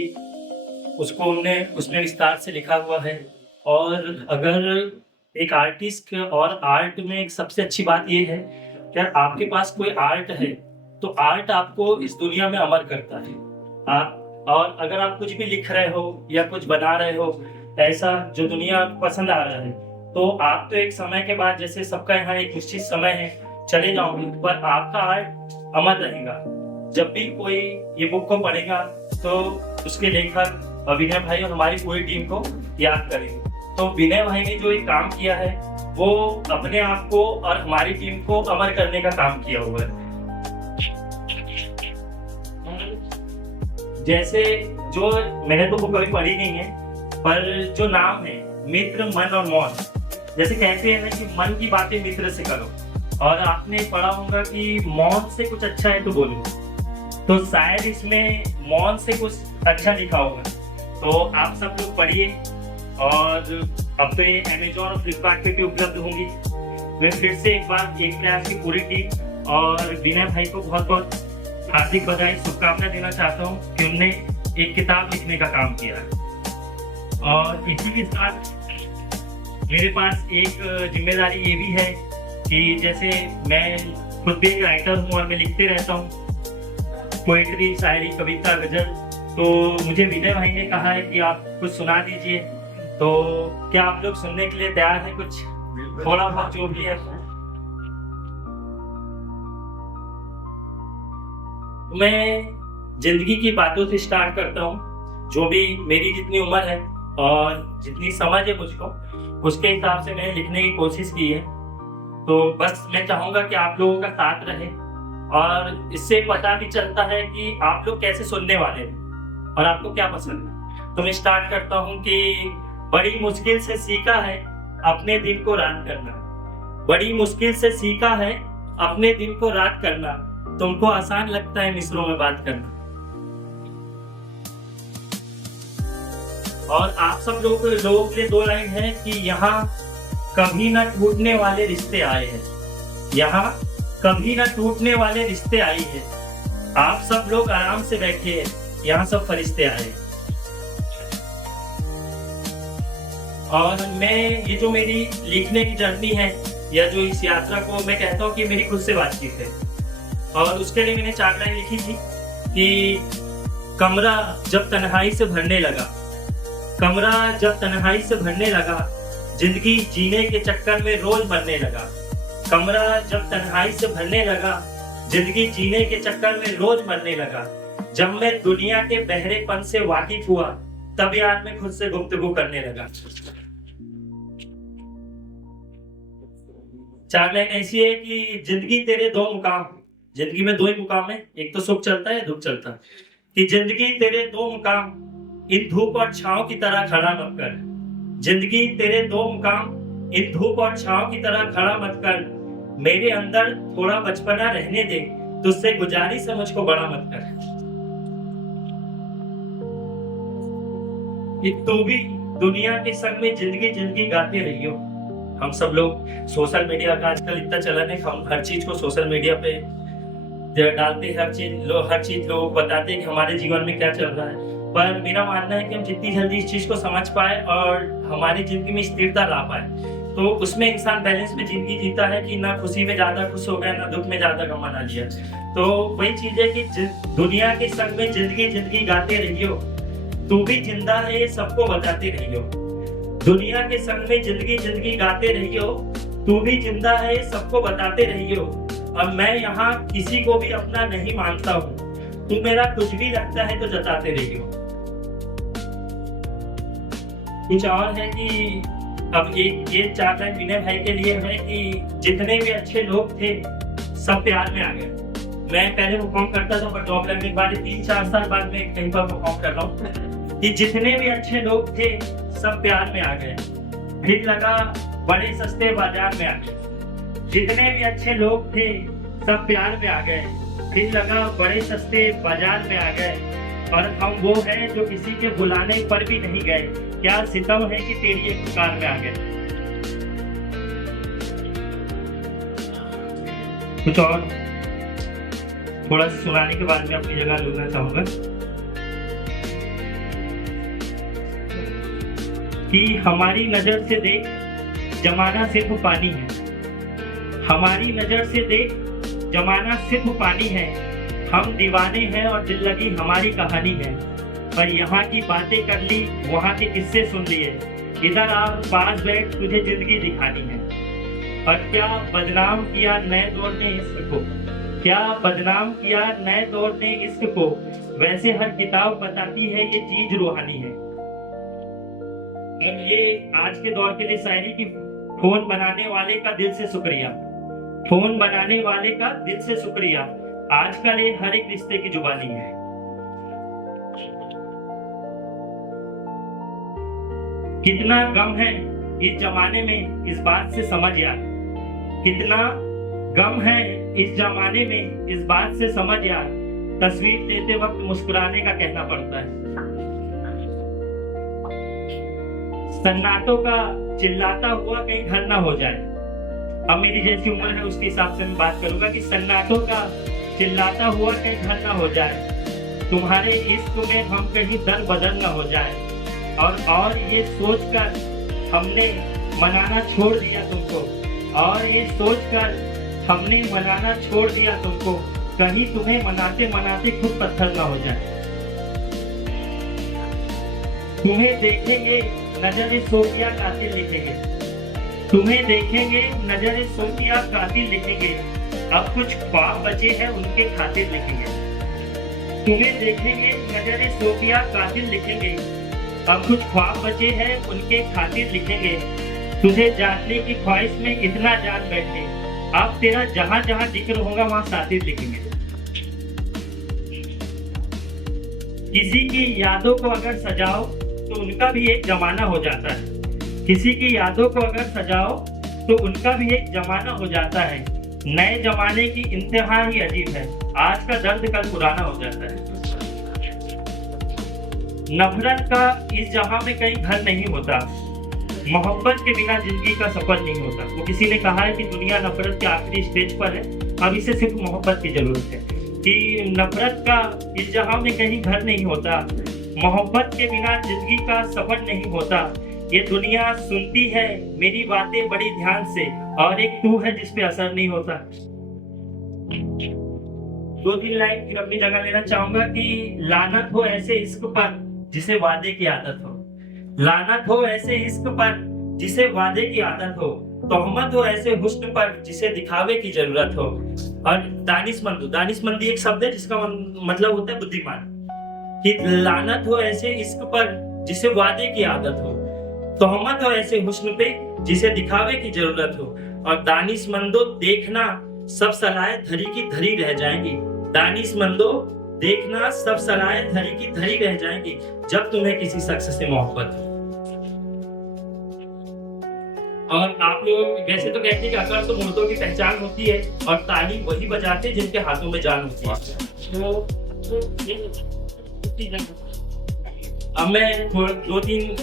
उसको हमने उसमें विस्तार से लिखा हुआ है। और अगर एक आर्टिस्ट और आर्ट में एक सबसे अच्छी बात ये है कि आपके पास कोई आर्ट है तो आर्ट आपको इस दुनिया में अमर करता है। और अगर आप कुछ भी लिख रहे हो या कुछ बना रहे हो ऐसा जो दुनिया पसंद आ रहा है, तो आप तो एक समय के बाद, जैसे सबका यहाँ एक निश्चित समय है, चले जाओगे, पर आपका आर्ट अमर रहेगा। जब भी कोई ये बुक को पढ़ेगा तो उसके लेखक विनय भाई और हमारी पूरी टीम को याद करेंगे। तो विनय भाई ने जो एक काम किया है वो अपने आप को और हमारी टीम को अमर करने का काम किया हुआ है। जैसे जो मैंने तो बुक कभी पढ़ी नहीं है, पर जो नाम है मित्र मन और मौन, जैसे कहते हैं ना कि मन की बातें मित्र से करो, और आपने पढ़ा होगा कि मौन से कुछ अच्छा है तो बोलो, तो शायद इसमें मौन से कुछ अच्छा लिखा होगा। तो आप सब लोग पढ़िए और अब तो ये अमेजोन और फ्लिपकार्ट पे भी उपलब्ध होंगी। मैं फिर से एक बार एक प्रयास की पूरी टीम और विनय भाई को बहुत बहुत हार्दिक बधाई शुभकामना देना चाहता हूँ कि उनने एक किताब लिखने का काम किया है। और इसी के साथ मेरे पास एक जिम्मेदारी ये भी है कि जैसे मैं खुद भी एक राइटर हूँ और मैं लिखते रहता हूँ पोएट्री, शायरी, कविता, गजल। तो मुझे विनय भाई ने कहा है कि आप कुछ सुना दीजिए, तो क्या आप लोग सुनने के लिए तैयार हैं? कुछ थोड़ा बहुत जो भी है। मैं जिंदगी की बातों से स्टार्ट करता हूँ। जो भी मेरी जितनी उम्र है और जितनी समझ है मुझको, उसके हिसाब से मैंने लिखने की कोशिश की है। तो बस मैं चाहूंगा कि आप लोगों का साथ रहे, और इससे पता भी चलता है कि आप लोग कैसे सुनने वाले हैं और आपको क्या पसंद है। तो मैं स्टार्ट करता हूँ कि बड़ी मुश्किल से सीखा है अपने दिल को रात करना, बड़ी मुश्किल से सीखा है अपने दिल को रात करना, तुमको आसान लगता है मिसरों में बात करना। और आप सब लोगों के लिए 2 लाइन है कि यहाँ कभी न टूटने वाले रिश्ते आए हैं, यहाँ कभी न टूटने वाले रिश्ते आए हैं। आप सब लोग आराम से बैठे हैं, यहाँ सब फरिश्ते आए हैं। और मैं ये जो मेरी लिखने की जर्नी है या जो इस यात्रा को मैं कहता हूँ कि मेरी खुद से बातचीत है। और उसके लिए मैंने 4 लाइन लिखी थी कि कमरा जब तन्हाई से भरने लगा, कमरा जब तन्हाई से भरने लगा, जिंदगी जीने के चक्कर में रोज मरने लगा। कमरा जब तन्हाई से भरने लगा, जिंदगी जीने के चक्कर में रोज मरने लगा। जब मैं दुनिया के बहरेपन से वाकिफ हुआ, तब यार मैं खुद से गुफ्तगू करने लगा। 4 लाइन ऐसी है कि जिंदगी तेरे 2 मुकाम, जिंदगी में 2 ही मुकाम है, एक तो सुख चलता है, दुख चलता है। कि जिंदगी तेरे 2 मुकाम, इन धूप और छांव की तरह खड़ा मत कर। जिंदगी तेरे 2 मुकाम, इन धूप और छांव की तरह खड़ा मत कर। मेरे अंदर थोड़ा बचपना रहने दे, तुझसे गुजारिश है मुझको बड़ा मत कर। तो भी दुनिया के संग में जिंदगी जिंदगी गाते रहियो। हम सब लोग सोशल मीडिया का आजकल इतना चलन है, हम हर चीज को सोशल मीडिया पे डालते हैं, हर चीज लोग बताते हैं कि हमारे जीवन में क्या चल रहा है। पर मेरा मानना है कि हम जितनी जल्दी इस चीज को समझ पाए और हमारी जिंदगी में स्थिरता ला पाए, तो उसमें इंसान बैलेंस में जिंदगी जीता है कि ना खुशी में ज्यादा खुश हो गया, ना दुख में ज्यादा गम मना लिया। तो वही चीज है कि दुनिया के संग में जिंदगी जिंदगी गाते रहियो, तू भी जिंदा है सबको बताते रहियो। दुनिया के संग में जिंदगी जिंदगी गाते रहियो, तू भी जिंदा है सबको बताते रहियो। अब मैं यहाँ किसी को भी अपना नहीं मानता हूँ, तू मेरा कुछ भी लगता है तो जताते रहियो। कुछ और है कि अब ये 4 लाइन विनय भाई के लिए है कि जितने भी अच्छे लोग थे सब प्यार में आ गए। मैं पहले परफॉर्म करता था, पर जॉब लगने के बाद 3-4 साल बाद में कहीं पर परफॉर्म कर रहा हूँ कि जितने भी अच्छे लोग थे सब प्यार में आ गए। फिर लगा बड़े सस्ते बाजार में आ गए। जितने भी अच्छे लोग थे सब प्यार में आ गए, फिर लगा बड़े सस्ते बाजार में आ गए। और हम वो हैं जो किसी के बुलाने पर भी नहीं गए, क्या सितम है कि तेरी एक पुकार में आ गए। कुछ और थोड़ा सा सुनाने के बाद में अपनी जगह लूंगा चाहूंगा कि हमारी नजर से देख जमाना सिर्फ पानी है, हमारी नजर से देख जमाना सिर्फ पानी है। हम दीवाने हैं और दिल लगी हमारी कहानी है, पर यहाँ की बातें कर ली, वहाँ के किस्से सुन लिए। इधर आप पास बैठ, तुझे जिंदगी दिखानी है। और क्या बदनाम किया नए दौर ने इश्क को, क्या बदनाम किया नए दौर ने इश्क को, वैसे हर किताब बताती है ये चीज रूहानी है। ये आज के दौर के लिए शायरी की फोन बनाने वाले का दिल से शुक्रिया, फोन बनाने वाले का दिल से शुक्रिया। आजकल ये हर एक रिश्ते की जुबानी है। कितना गम है इस जमाने में इस बात से समझ यार, कितना गम है इस जमाने में इस बात से समझ यार। तस्वीर लेते वक्त मुस्कुराने का कहना पड़ता है। सन्नाटों का चिल्लाता हुआ कहीं घर ना हो जाए। अब मेरी जैसी उम्र है उसके हिसाब से मैं बात करूंगा कि सन्नाटों का चिल्लाता हुआ कहीं घर ना हो जाए। तुम्हारे इश्क में हम कहीं दर बदल ना हो जाए। और ये सोचकर हमने मनाना छोड़ दिया तुमको, और ये सोचकर हमने मनाना छोड़ दिया तुमको, कहीं तुम्हें मनाते मनाते खुद पत्थर ना हो जाए। तुम्हें देखेंगे नजरे सोफिया कातिल लिखेंगे, तुम्हें देखेंगे नजरे सोफिया कातिल लिखेंगे, अब कुछ ख्वाब बचे हैं उनके खातिर लिखेंगे। तुम्हें देखेंगे नजरे सोफिया कातिल लिखेंगे, अब कुछ ख्वाब बचे हैं उनके खातिर लिखेंगे। तुझे जानने की ख्वाहिश में इतना जान बैठे, अब तेरा जहां जहां जिक्र होगा वहां सातिर लिखेंगे। किसी की यादों को अगर सजाओ तो उनका भी एक जमाना हो जाता है, किसी की यादों को अगर सजाओ तो उनका भी एक जमाना हो जाता है। नए जमाने की इंतहा ही अजीब है, आज का दर्द कल पुराना हो जाता है। नफरत का इस जहां में कहीं घर नहीं होता, मोहब्बत के बिना जिंदगी का सफर नहीं होता। वो किसी ने कहा है कि दुनिया नफरत के आखिरी स्टेज पर है, अब इसे सिर्फ मोहब्बत की जरूरत है। कि नफरत का इस जहां में कहीं घर नहीं होता, मोहब्बत के बिना जिंदगी का सफर नहीं होता। ये दुनिया सुनती है मेरी बातें बड़ी ध्यान से, और एक तू है जिस पे असर नहीं होता। 2-3 लाइन फिर अपनी जगह लेना चाहूंगा कि लानत हो ऐसे इश्क पर जिसे वादे की आदत हो, लानत हो ऐसे इश्क पर जिसे वादे की आदत हो, तोहमत हो ऐसे हुस्न पर जिसे दिखावे की जरूरत हो। और दानिशमंदी एक शब्द है जिसका मतलब होता है बुद्धिमान। कि लानत हो ऐसे इश्क पर जिसे वादे की आदत हो, तोहमत हो ऐसे हुस्न पे जिसे दिखावे की जरूरत हो। और दानिशमंदो देखना सब सलाहें धरी की धरी रह जाएंगी, दानिशमंदो देखना सब सलाहें धरी की धरी रह जाएंगी, जब तुम्हें किसी शख्स से मोहब्बत हो। और आप लोग वैसे तो कहते हैं कि अकल तो मुर्दों की पहचान होती है, और ताली वही बजाते हैं जिनके हाथों में जान होती है। अब मैं 2-3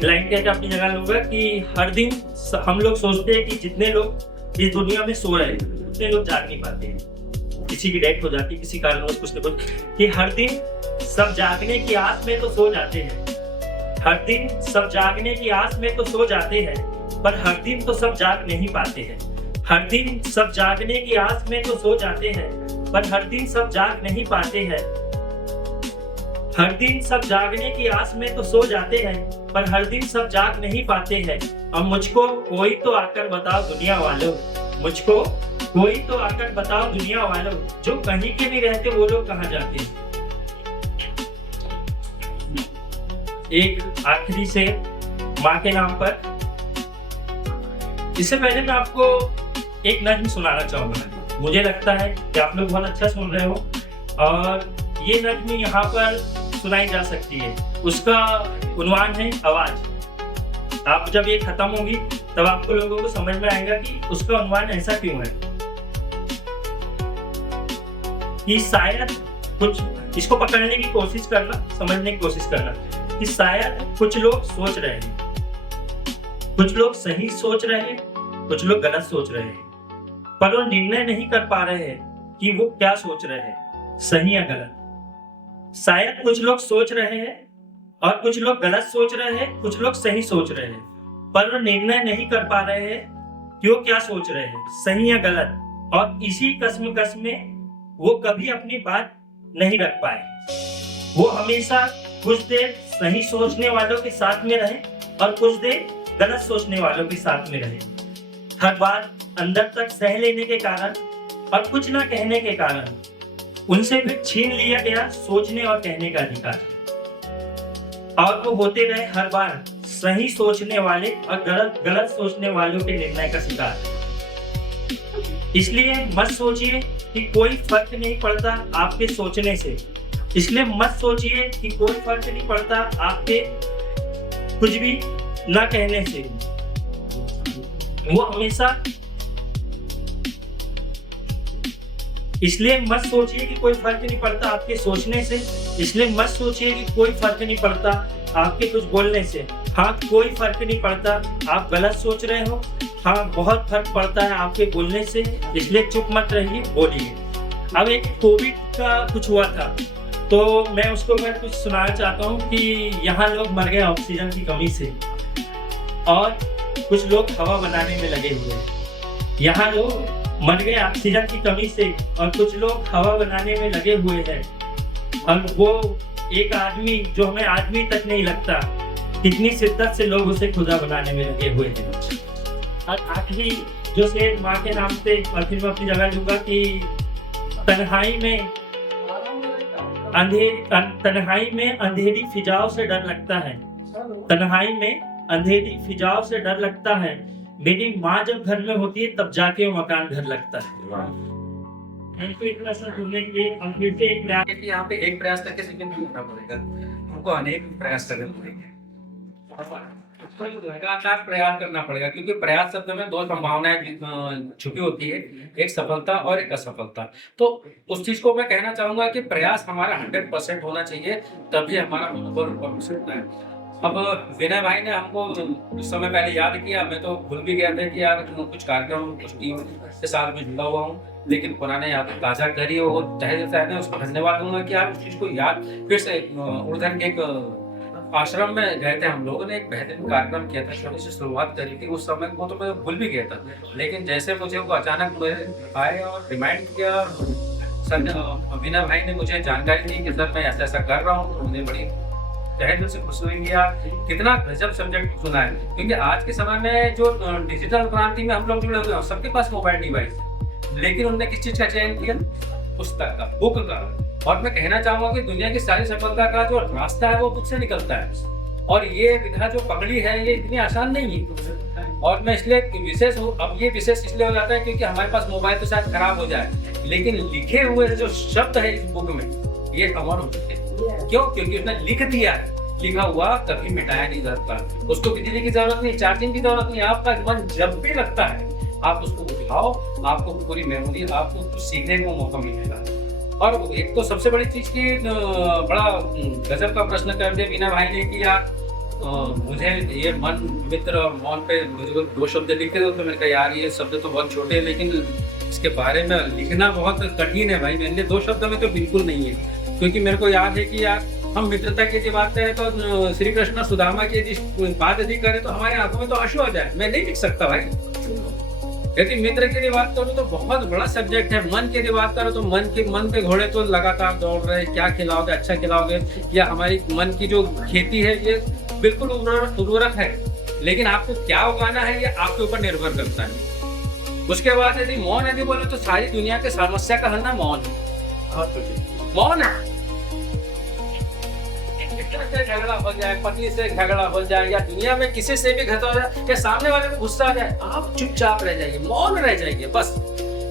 लाइन कहकर अपनी जगह लूंगा कि हर दिन हम लोग सोचते हैं कि जितने लोग इस दुनिया में सो रहे हैं उतने लोग जाग नहीं पाते हैं। किसी की डेथ हो जाती है, किसी कारणवश कुछ न कुछ, कि हर दिन सब जागने की आस में तो सो जाते हैं, हर दिन सब जागने की आस में तो सो जाते हैं, पर हर दिन तो सब जाग नहीं पाते हैं। हर दिन सब जागने की आस में तो सो जाते हैं, पर हर दिन सब जाग नहीं पाते हैं। हर दिन सब जागने की आस में तो सो जाते हैं, पर हर दिन सब जाग नहीं पाते हैं। अब मुझको कोई तो आकर बताओ दुनिया वालों, मुझको कोई तो आकर बताओ दुनिया वालों, जो कहीं के भी रहते वो लोग कहाँ जाते हैं। एक आखिरी से माँ के नाम पर, इससे पहले मैं आपको एक नज्म सुनाना चाहूंगा। मुझे लगता है कि आप लोग बहुत अच्छा सुन रहे हो, और ये नज्म यहाँ पर सुनाई जा सकती है। उसका उन्वान है आवाज। आप जब ये खत्म होगी तब आपको लोगों को समझ में आएगा कि उसका उन्वान ऐसा क्यों है। कि शायद कुछ इसको पकड़ने की कोशिश करना, समझने की कोशिश करना, कि शायद कुछ लोग सोच रहे हैं, कुछ लोग सही सोच रहे हैं, कुछ लोग गलत सोच रहे हैं, पर वो निर्णय नहीं कर पा रहे हैं कि वो क्या सोच रहे हैं, सही या गलत। शायद कुछ लोग सोच रहे हैं और कुछ लोग गलत सोच रहे हैं, कुछ लोग सही सोच रहे हैं, पर वो निर्णय नहीं कर पा रहे हैं कि वो क्या सोच रहे हैं, सही या गलत। और इसी कश्मकश में वो कभी अपनी बात नहीं रख पाए। वो हमेशा कुछ देर सही सोचने वालों के साथ में रहे और कुछ देर गलत सोचने वालों के साथ में रहे। हर बात अंदर तक सह लेने के कारण और कुछ ना कहने के कारण उनसे फिर छीन लिया गया सोचने और कहने का अधिकार, और वो होते रहे हर बार सही सोचने वाले और गलत सोचने वालों के निर्णय का शिकार। इसलिए मत सोचिए कि कोई फर्क नहीं पड़ता आपके सोचने से, इसलिए मत सोचिए कि कोई फर्क नहीं पड़ता आपके कुछ भी ना कहने से। वो हमेशा, इसलिए मत सोचिए कि कोई फर्क नहीं पड़ता आपके सोचने से, इसलिए मत सोचिए कि कोई फर्क नहीं पड़ता आपके कुछ बोलने से। हाँ, कोई फर्क नहीं पड़ता आप गलत सोच रहे हो, हाँ बहुत फर्क पड़ता है आपके बोलने से, इसलिए चुप मत रहिए, बोलिए। अब एक कोविड का कुछ हुआ था, तो मैं उसको कुछ सुनाना चाहता हूँ कि यहाँ लोग मर गए ऑक्सीजन की कमी से और कुछ लोग हवा बनाने में लगे हुए हैं। यहाँ लोग मर गए ऑक्सीजन की कमी से और कुछ लोग हवा बनाने में लगे हुए हैं। और वो एक आदमी जो हमें आदमी तक नहीं लगता, कितनी शिद्दत से लोग उसे खुदा बनाने में लगे हुए हैं। और आखिरी जो से माँ के नाम से और फिर मैं अपनी जगह लूंगा कि तन्हाई में अंधेरी फिजाओं से डर लगता है। तन्हाई में अंधेरी फिजाओं से डर लगता है। मेरी माँ जब घर में होती है तब जाके वो मकान घर लगता है। हमको इतना सा सुनने के लिए हम फिर से एक प्रयास कि यहाँ पे एक प्रयास करके सीखने नहीं करना पड़ेगा, हमको अनेक प्रयास करने पड़ेंगे, लगातार प्रयास करना पड़ेगा, क्योंकि प्रयास शब्द में दो संभावनाएं छुपी होती है, एक सफलता और एक असफलता। तो उस चीज को मैं कहना चाहूंगा कि प्रयास हमारा 100% होना चाहिए, तभी हमारा मनोबल ऊपर उठ सकता है। अब विनय भाई ने हमको कुछ समय पहले याद किया, मैं तो भूल भी गया था कि यार कुछ कार्यक्रम कुछ टीम के साथ में जुड़ा हुआ हूँ, लेकिन पुराने याद ताजा करी हो तहे देता है। उसको धन्यवाद दूंगा कि यार उस चीज को याद फिर से उर्धन के एक आश्रम में गए थे, हम लोगों ने एक बेहतरीन कार्यक्रम किया था, छोटी सी शुरुआत करी थी उस समय को, तो मैं भूल भी गया था। लेकिन जैसे मुझे वो अचानक आए और रिमाइंड किया, सर विनय भाई ने मुझे जानकारी दी कि सर मैं ऐसा ऐसा कर रहा हूँ, तो मुझे बड़ी तहे दिल से खुशी हुई यार कितना गजब सब्जेक्ट सुना है। क्योंकि आज के समय में जो डिजिटल क्रांति में हम लोग जुड़े हुए हैं, सबके पास मोबाइल डिवाइस, लेकिन उन्होंने किस चीज का चयन किया? पुस्तक का, बुक का। और मैं कहना चाहूंगा कि दुनिया की सारी सफलता का जो रास्ता है वो बुक से निकलता है, और ये विधा जो पगड़ी है ये इतनी आसान नहीं है। और मैं इसलिए विशेष हूँ, अब ये विशेष इसलिए हो जाता है क्योंकि हमारे पास मोबाइल तो शायद खराब हो जाए, लेकिन लिखे हुए जो शब्द है इस बुक में ये अमर हो चुके हैं। क्यों? क्योंकि उसने लिख दिया है, लिखा हुआ कभी मिटाया नहीं जाता, उसको बिजली की जरूरत नहीं, चार्जिंग की जरूरत नहीं। आपका मन जब भी लगता है आप उसको उठाओ, आपको पूरी मेमोरी, आपको कुछ सीखने को मौका मिलेगा। और एक तो सबसे बड़ी चीज की बड़ा गजब का प्रश्न कर दिया विनय भाई ने कि यार मुझे ये मन, मित्र और मौन पे मुझे दो शब्द लिखे दो, तो मैंने कहा यार ये शब्द तो बहुत छोटे हैं, लेकिन इसके बारे में लिखना बहुत कठिन है भाई। मेरे लिए 2 शब्द में तो बिल्कुल नहीं है, क्योंकि मेरे को याद है कि यार हम मित्रता की जो बात करें तो श्री कृष्ण सुदामा की जिस बात यदि करें तो हमारे आंखों में तो आंसू आ जाए, मैं नहीं लिख सकता भाई। यदि मित्र की यदि बात करूँ तो बहुत बड़ा सब्जेक्ट है। मन की यदि बात करो तो मन पे घोड़े तो लगातार दौड़ रहे, क्या खिलाओगे, अच्छा खिलाओगे, या हमारी मन की जो खेती है ये बिल्कुल उर्वरक है, लेकिन आपको क्या उगाना है ये आपके ऊपर निर्भर करता है। उसके बाद यदि मौन यदि बोले तो सारी दुनिया के समस्या का हल ना मौन है। मौन है, से झगड़ा हो जाए, पति से झगड़ा हो जाए, या दुनिया में किसी से भी घटा हो जाए, या सामने वाले को गुस्सा आ जाए, आप चुपचाप रह जाइए, मौन रह जाइए, बस।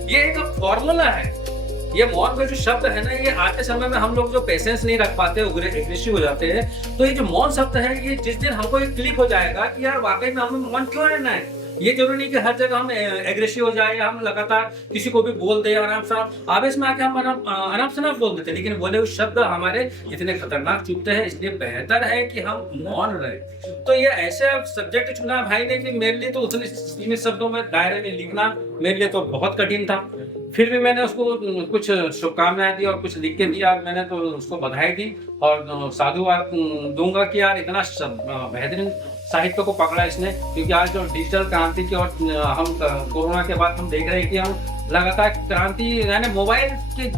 ये एक फॉर्मूला है। ये मौन का जो शब्द है ना, ये आते समय में हम लोग जो पेशेंस नहीं रख पाते, एग्रेसिव हो जाते हैं, तो ये जो मौन शब्द है, ये जिस दिन हमको एक क्लिक हो जाएगा कि यार वाकई में हमें मौन क्यों रहना है। ये जरूरी नहीं कि हर जगह हम एग्रेसिव हो जाए, हम लगातार किसी को भी बोल दे, आराम शनाफ आवेश में आके हम आराम शनाफ बोल देते, लेकिन बोले हुए शब्द हमारे इतने खतरनाक चुभते हैं, इसलिए बेहतर है कि हम मौन रहे। तो ये ऐसे सब्जेक्ट चुना भाई ने कि मेरे लिए तो उतने सीमित शब्दों में दायरे में लिखना मेरे लिए तो बहुत कठिन था। फिर भी मैंने उसको कुछ शुभकामनाएं दी और कुछ लिख के दिया, मैंने तो उसको बधाई दी और साधुवाद दूंगा कि यार इतना बेहतरीन साहित्य को पकड़ा इसने। क्योंकि आज जो डिजिटल क्रांति की और हम कोरोना के बाद हम देख रहे हैं कि हम लगातार क्रांति यानी मोबाइल की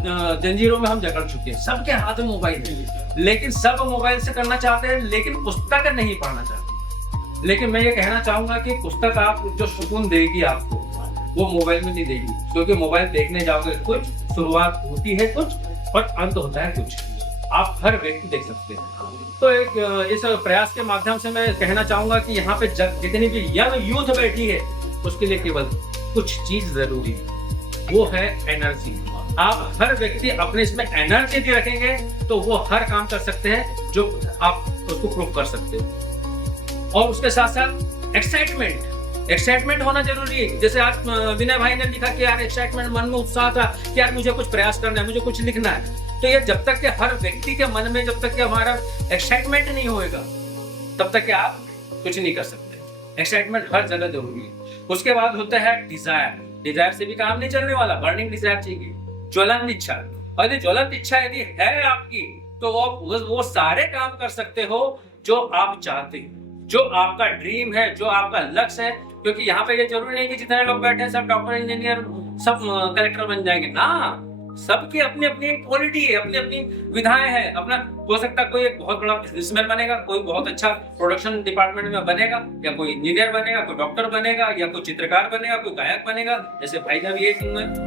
जंजीरों में हम जकड़ चुके हैं। सबके हाथ में मोबाइल है, लेकिन सब मोबाइल से करना चाहते हैं, लेकिन पुस्तक नहीं पढ़ना चाहते। लेकिन मैं ये कहना चाहूंगा कि पुस्तक आप जो सुकून देगी आपको, वो मोबाइल में नहीं देगी, क्योंकि मोबाइल देखने जाओगे कुछ, शुरुआत होती है कुछ और अंत होता है कुछ, आप हर व्यक्ति देख सकते हैं। तो एक इस प्रयास के माध्यम से मैं कहना चाहूंगा कि यहाँ पे जितनी भी यंग यूथ बैठी है, उसके लिए केवल कुछ चीज जरूरी है, वो है एनर्जी। आप हर व्यक्ति अपने इसमें एनर्जी रखेंगे तो वो हर काम कर सकते हैं जो आप उसको प्रूव कर सकते हो। और उसके साथ साथ एक्साइटमेंट होना जरूरी है। जैसे आज विनय भाई ने लिखा कि यार एक्साइटमेंट, मन में उत्साह था कि यार मुझे कुछ प्रयास करना है, मुझे कुछ लिखना है। तो ये जब तक कि हर व्यक्ति के मन में जब तक कि हमारा एक्साइटमेंट नहीं होएगा, तब तक कि आप कुछ नहीं कर सकते। एक्साइटमेंट हर जगह जरूरी है। उसके बाद होता है डिजायर से भी काम नहीं चलने वाला, बर्निंग डिजायर चाहिए, ज्वलंत इच्छा। और यदि ज्वलंत इच्छा यदि है आपकी, तो वो सारे काम कर सकते हो जो आप चाहते हो, जो आपका ड्रीम है, जो आपका लक्ष्य है। क्योंकि यहाँ पे ये जरूरी नहीं कि जितने लोग बैठे हैं सब डॉक्टर, इंजीनियर, सब कलेक्टर बन जाएंगे ना। सबकी अपनी अपनी क्वालिटी है, अपनी अपनी विधाएं हैं। अपना हो सकता है कोई एक बहुत बड़ा बिजनेसमैन बनेगा, कोई बहुत अच्छा प्रोडक्शन डिपार्टमेंट में बनेगा, या कोई इंजीनियर बनेगा, कोई डॉक्टर बनेगा, या कोई चित्रकार बनेगा, कोई गायक बनेगा। जैसे भाई ने भी एक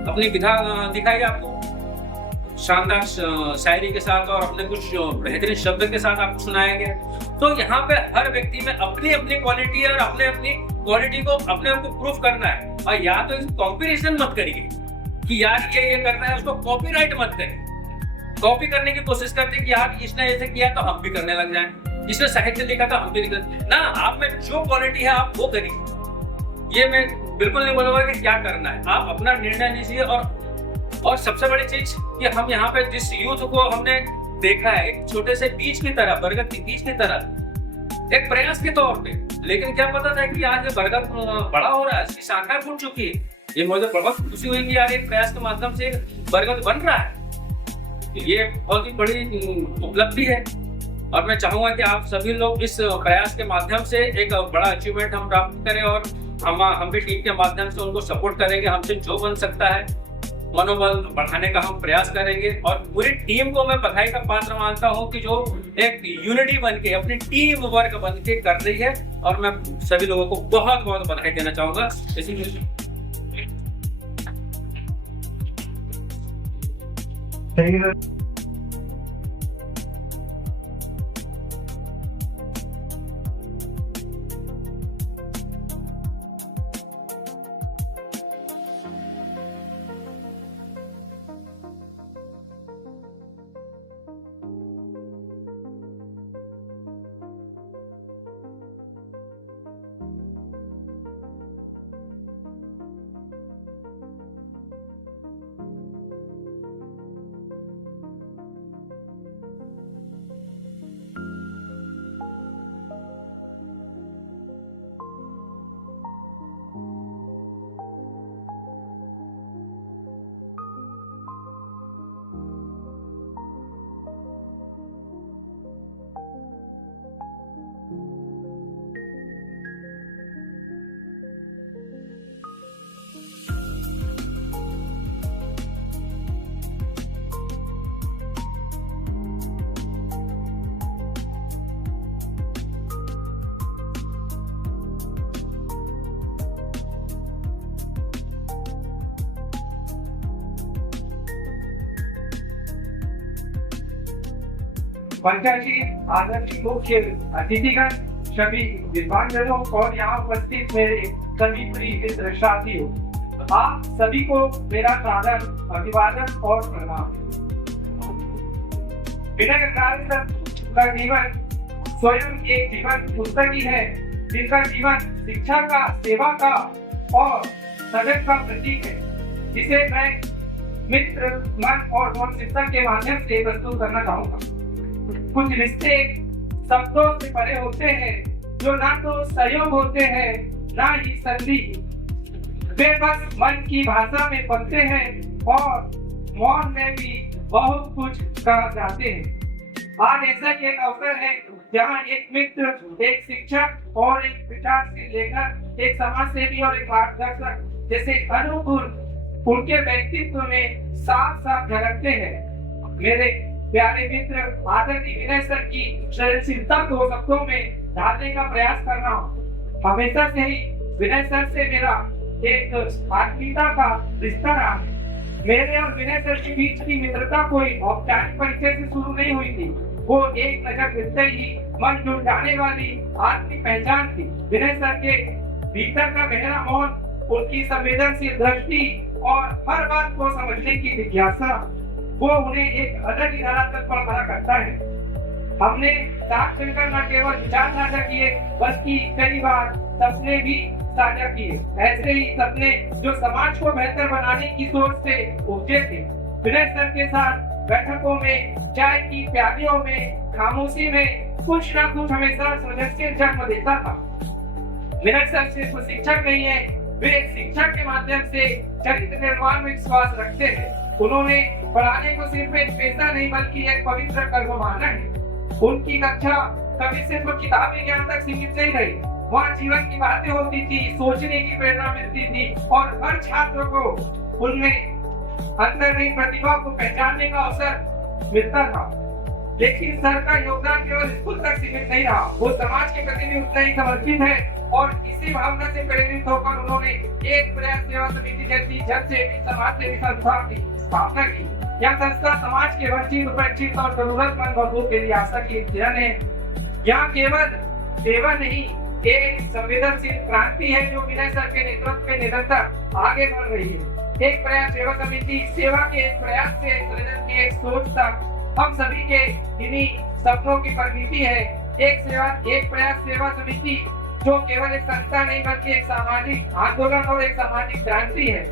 अपनी विधा दिखाई आपको, शानदार शायरी के साथ और अपने कुछ बेहतरीन शब्द के साथ आपको सुनाया गया। तो यहाँ पे हर व्यक्ति में अपनी अपनी क्वालिटी है और अपने अपनी क्वालिटी को अपने आप को प्रूफ करना है। और या तो कॉम्पिटिशन मत करिए कि यार ये करना है, उसको कॉपीराइट मत करें। कॉपी करने की कोशिश करते कि यार इसने ऐसे किया तो हम भी करने लग जाएं, इसने साहित्य लिखा तो हम भी लिख ना। आप में जो क्वालिटी है आप वो करिए। ये मैं बिल्कुल नहीं बोलूंगा कि क्या करना है, आप अपना निर्णय लीजिए। और सबसे बड़ी चीज कि हम यहाँ पे जिस यूथ को हमने देखा है एक छोटे से बीज की तरह, बरगद की बीज की तरह, एक प्रयास के तौर पे, लेकिन क्या पता था कि आज ये बरगद बड़ा हो रहा है, इसकी शाखाएं फूट चुकी है। ये मुझे बहुत खुशी हुई कि यार एक प्रयास के माध्यम से बरगद बन रहा है। ये बहुत ही बड़ी उपलब्धि है और मैं चाहूंगा कि आप सभी लोग इस प्रयास के माध्यम से एक बड़ा अचीवमेंट हम प्राप्त करें और हम भी टीम के माध्यम से उनको सपोर्ट करेंगे। हमसे जो बन सकता है मनोबल बढ़ाने का हम प्रयास करेंगे और पूरी टीम को मैं बधाई का पात्र मानता हूं कि जो एक यूनिटी बन के अपनी टीम वर्क बन के कर रही है। और मैं सभी लोगों को बहुत बहुत बधाई देना चाहूंगा। इसी पंचायती आदरणीय मुख्य अतिथिगण, सभी विद्वानजनों और यहाँ उपस्थित मेरे सभी प्रिय साथियों, आप सभी को मेरा सादर अभिवादन और प्रणाम। विनय का जीवन स्वयं एक जीवन पुस्तक ही है, जिनका जीवन शिक्षा का, सेवा का और सजग का प्रतीक है, जिसे मैं मित्र, मन और मन शिक्षक के माध्यम से प्रस्तुत करना चाहूंगा। कुछ रिश्ते शब्दों से परे होते हैं, जो ना तो सहयोग होते हैं ना ही संधि, वे बस मन की भाषा में पलते हैं और मौन में भी बहुत कुछ कह जाते हैं। आज ऐसा एक अवसर है जहाँ एक मित्र, एक शिक्षक और एक विचारशील लेखक, एक समाज सेवी और एक मार्गदर्शक जैसे अनुकूल उनके व्यक्तित्व में साफ साफ झलकते हैं। मेरे प्यारे मित्र आदरणीय विनय सर की सहनशीलता को शब्दों में ढालने का प्रयास कर रहा हूँ। हमेशा से ही विनय सर से मेरा एक आत्मीयता का रिश्ता रहा है। मेरे और विनय सर के बीच की मित्रता कोई औपचारिक परिचय से शुरू नहीं हुई थी, वो एक नजर मिलते ही मन जुड़ जाने वाली आत्मी पहचान थी। विनय सर के भीतर का गहरा मौन, उनकी संवेदनशील दृष्टि और हर बात को समझने की जिज्ञासा, वो उन्हें एक अलग ही धरातल पर खड़ा करता है। हमने साथ मिलकर न केवल विचार साझा किए, बल्कि कई बार सपने भी साझा किए। ऐसे ही सपने जो समाज को बेहतर बनाने की सोच से उपजे थे। विनय सर के साथ बैठकों में, चाय की प्यालियों में, खामोशी में कुछ न कुछ हमेशा सृजनशील जन्म देता था। विनय सर सिर्फ शिक्षक नहीं है, वे शिक्षा के माध्यम से चरित्र निर्माण में विश्वास रखते हैं। उन्होंने पढ़ाने को सिर्फ एक पेशा नहीं बल्कि एक पवित्र कर्म माना है। उनकी कक्षा कभी सिर्फ किताबी ज्ञान तक सीमित नहीं रही, वहाँ जीवन की बातें होती थी, सोचने की प्रेरणा मिलती थी और हर छात्र को उनमें अंतर्निहित प्रतिभा को पहचानने का अवसर मिलता था। लेकिन सर का योगदान केवल स्कूल तक सीमित नहीं रहा, वो समाज के प्रति भी उतना ही समर्पित है और इसी भावना से प्रेरित होकर उन्होंने एक प्रयास सेवा समिति जैसी जन सेवी समाज सेवी संस्था की स्थापना की। यह संस्था समाज के वंचित, उपेक्षित और जरूरतमंद वर्गों के लिए आशा की किरण है। यहाँ केवल सेवा नहीं, एक संवेदनशील क्रांति है जो विनय सर के नेतृत्व में निरंतर आगे बढ़ रही है। एक प्रयास सेवा समिति सेवा के एक प्रयास से सृजन की एक सोच तक हम सभी के इन्हीं सपनों की परिणति है। एक प्रयास सेवा समिति जो केवल एक संस्था नहीं बल्कि एक सामाजिक आंदोलन और एक सामाजिक क्रांति है।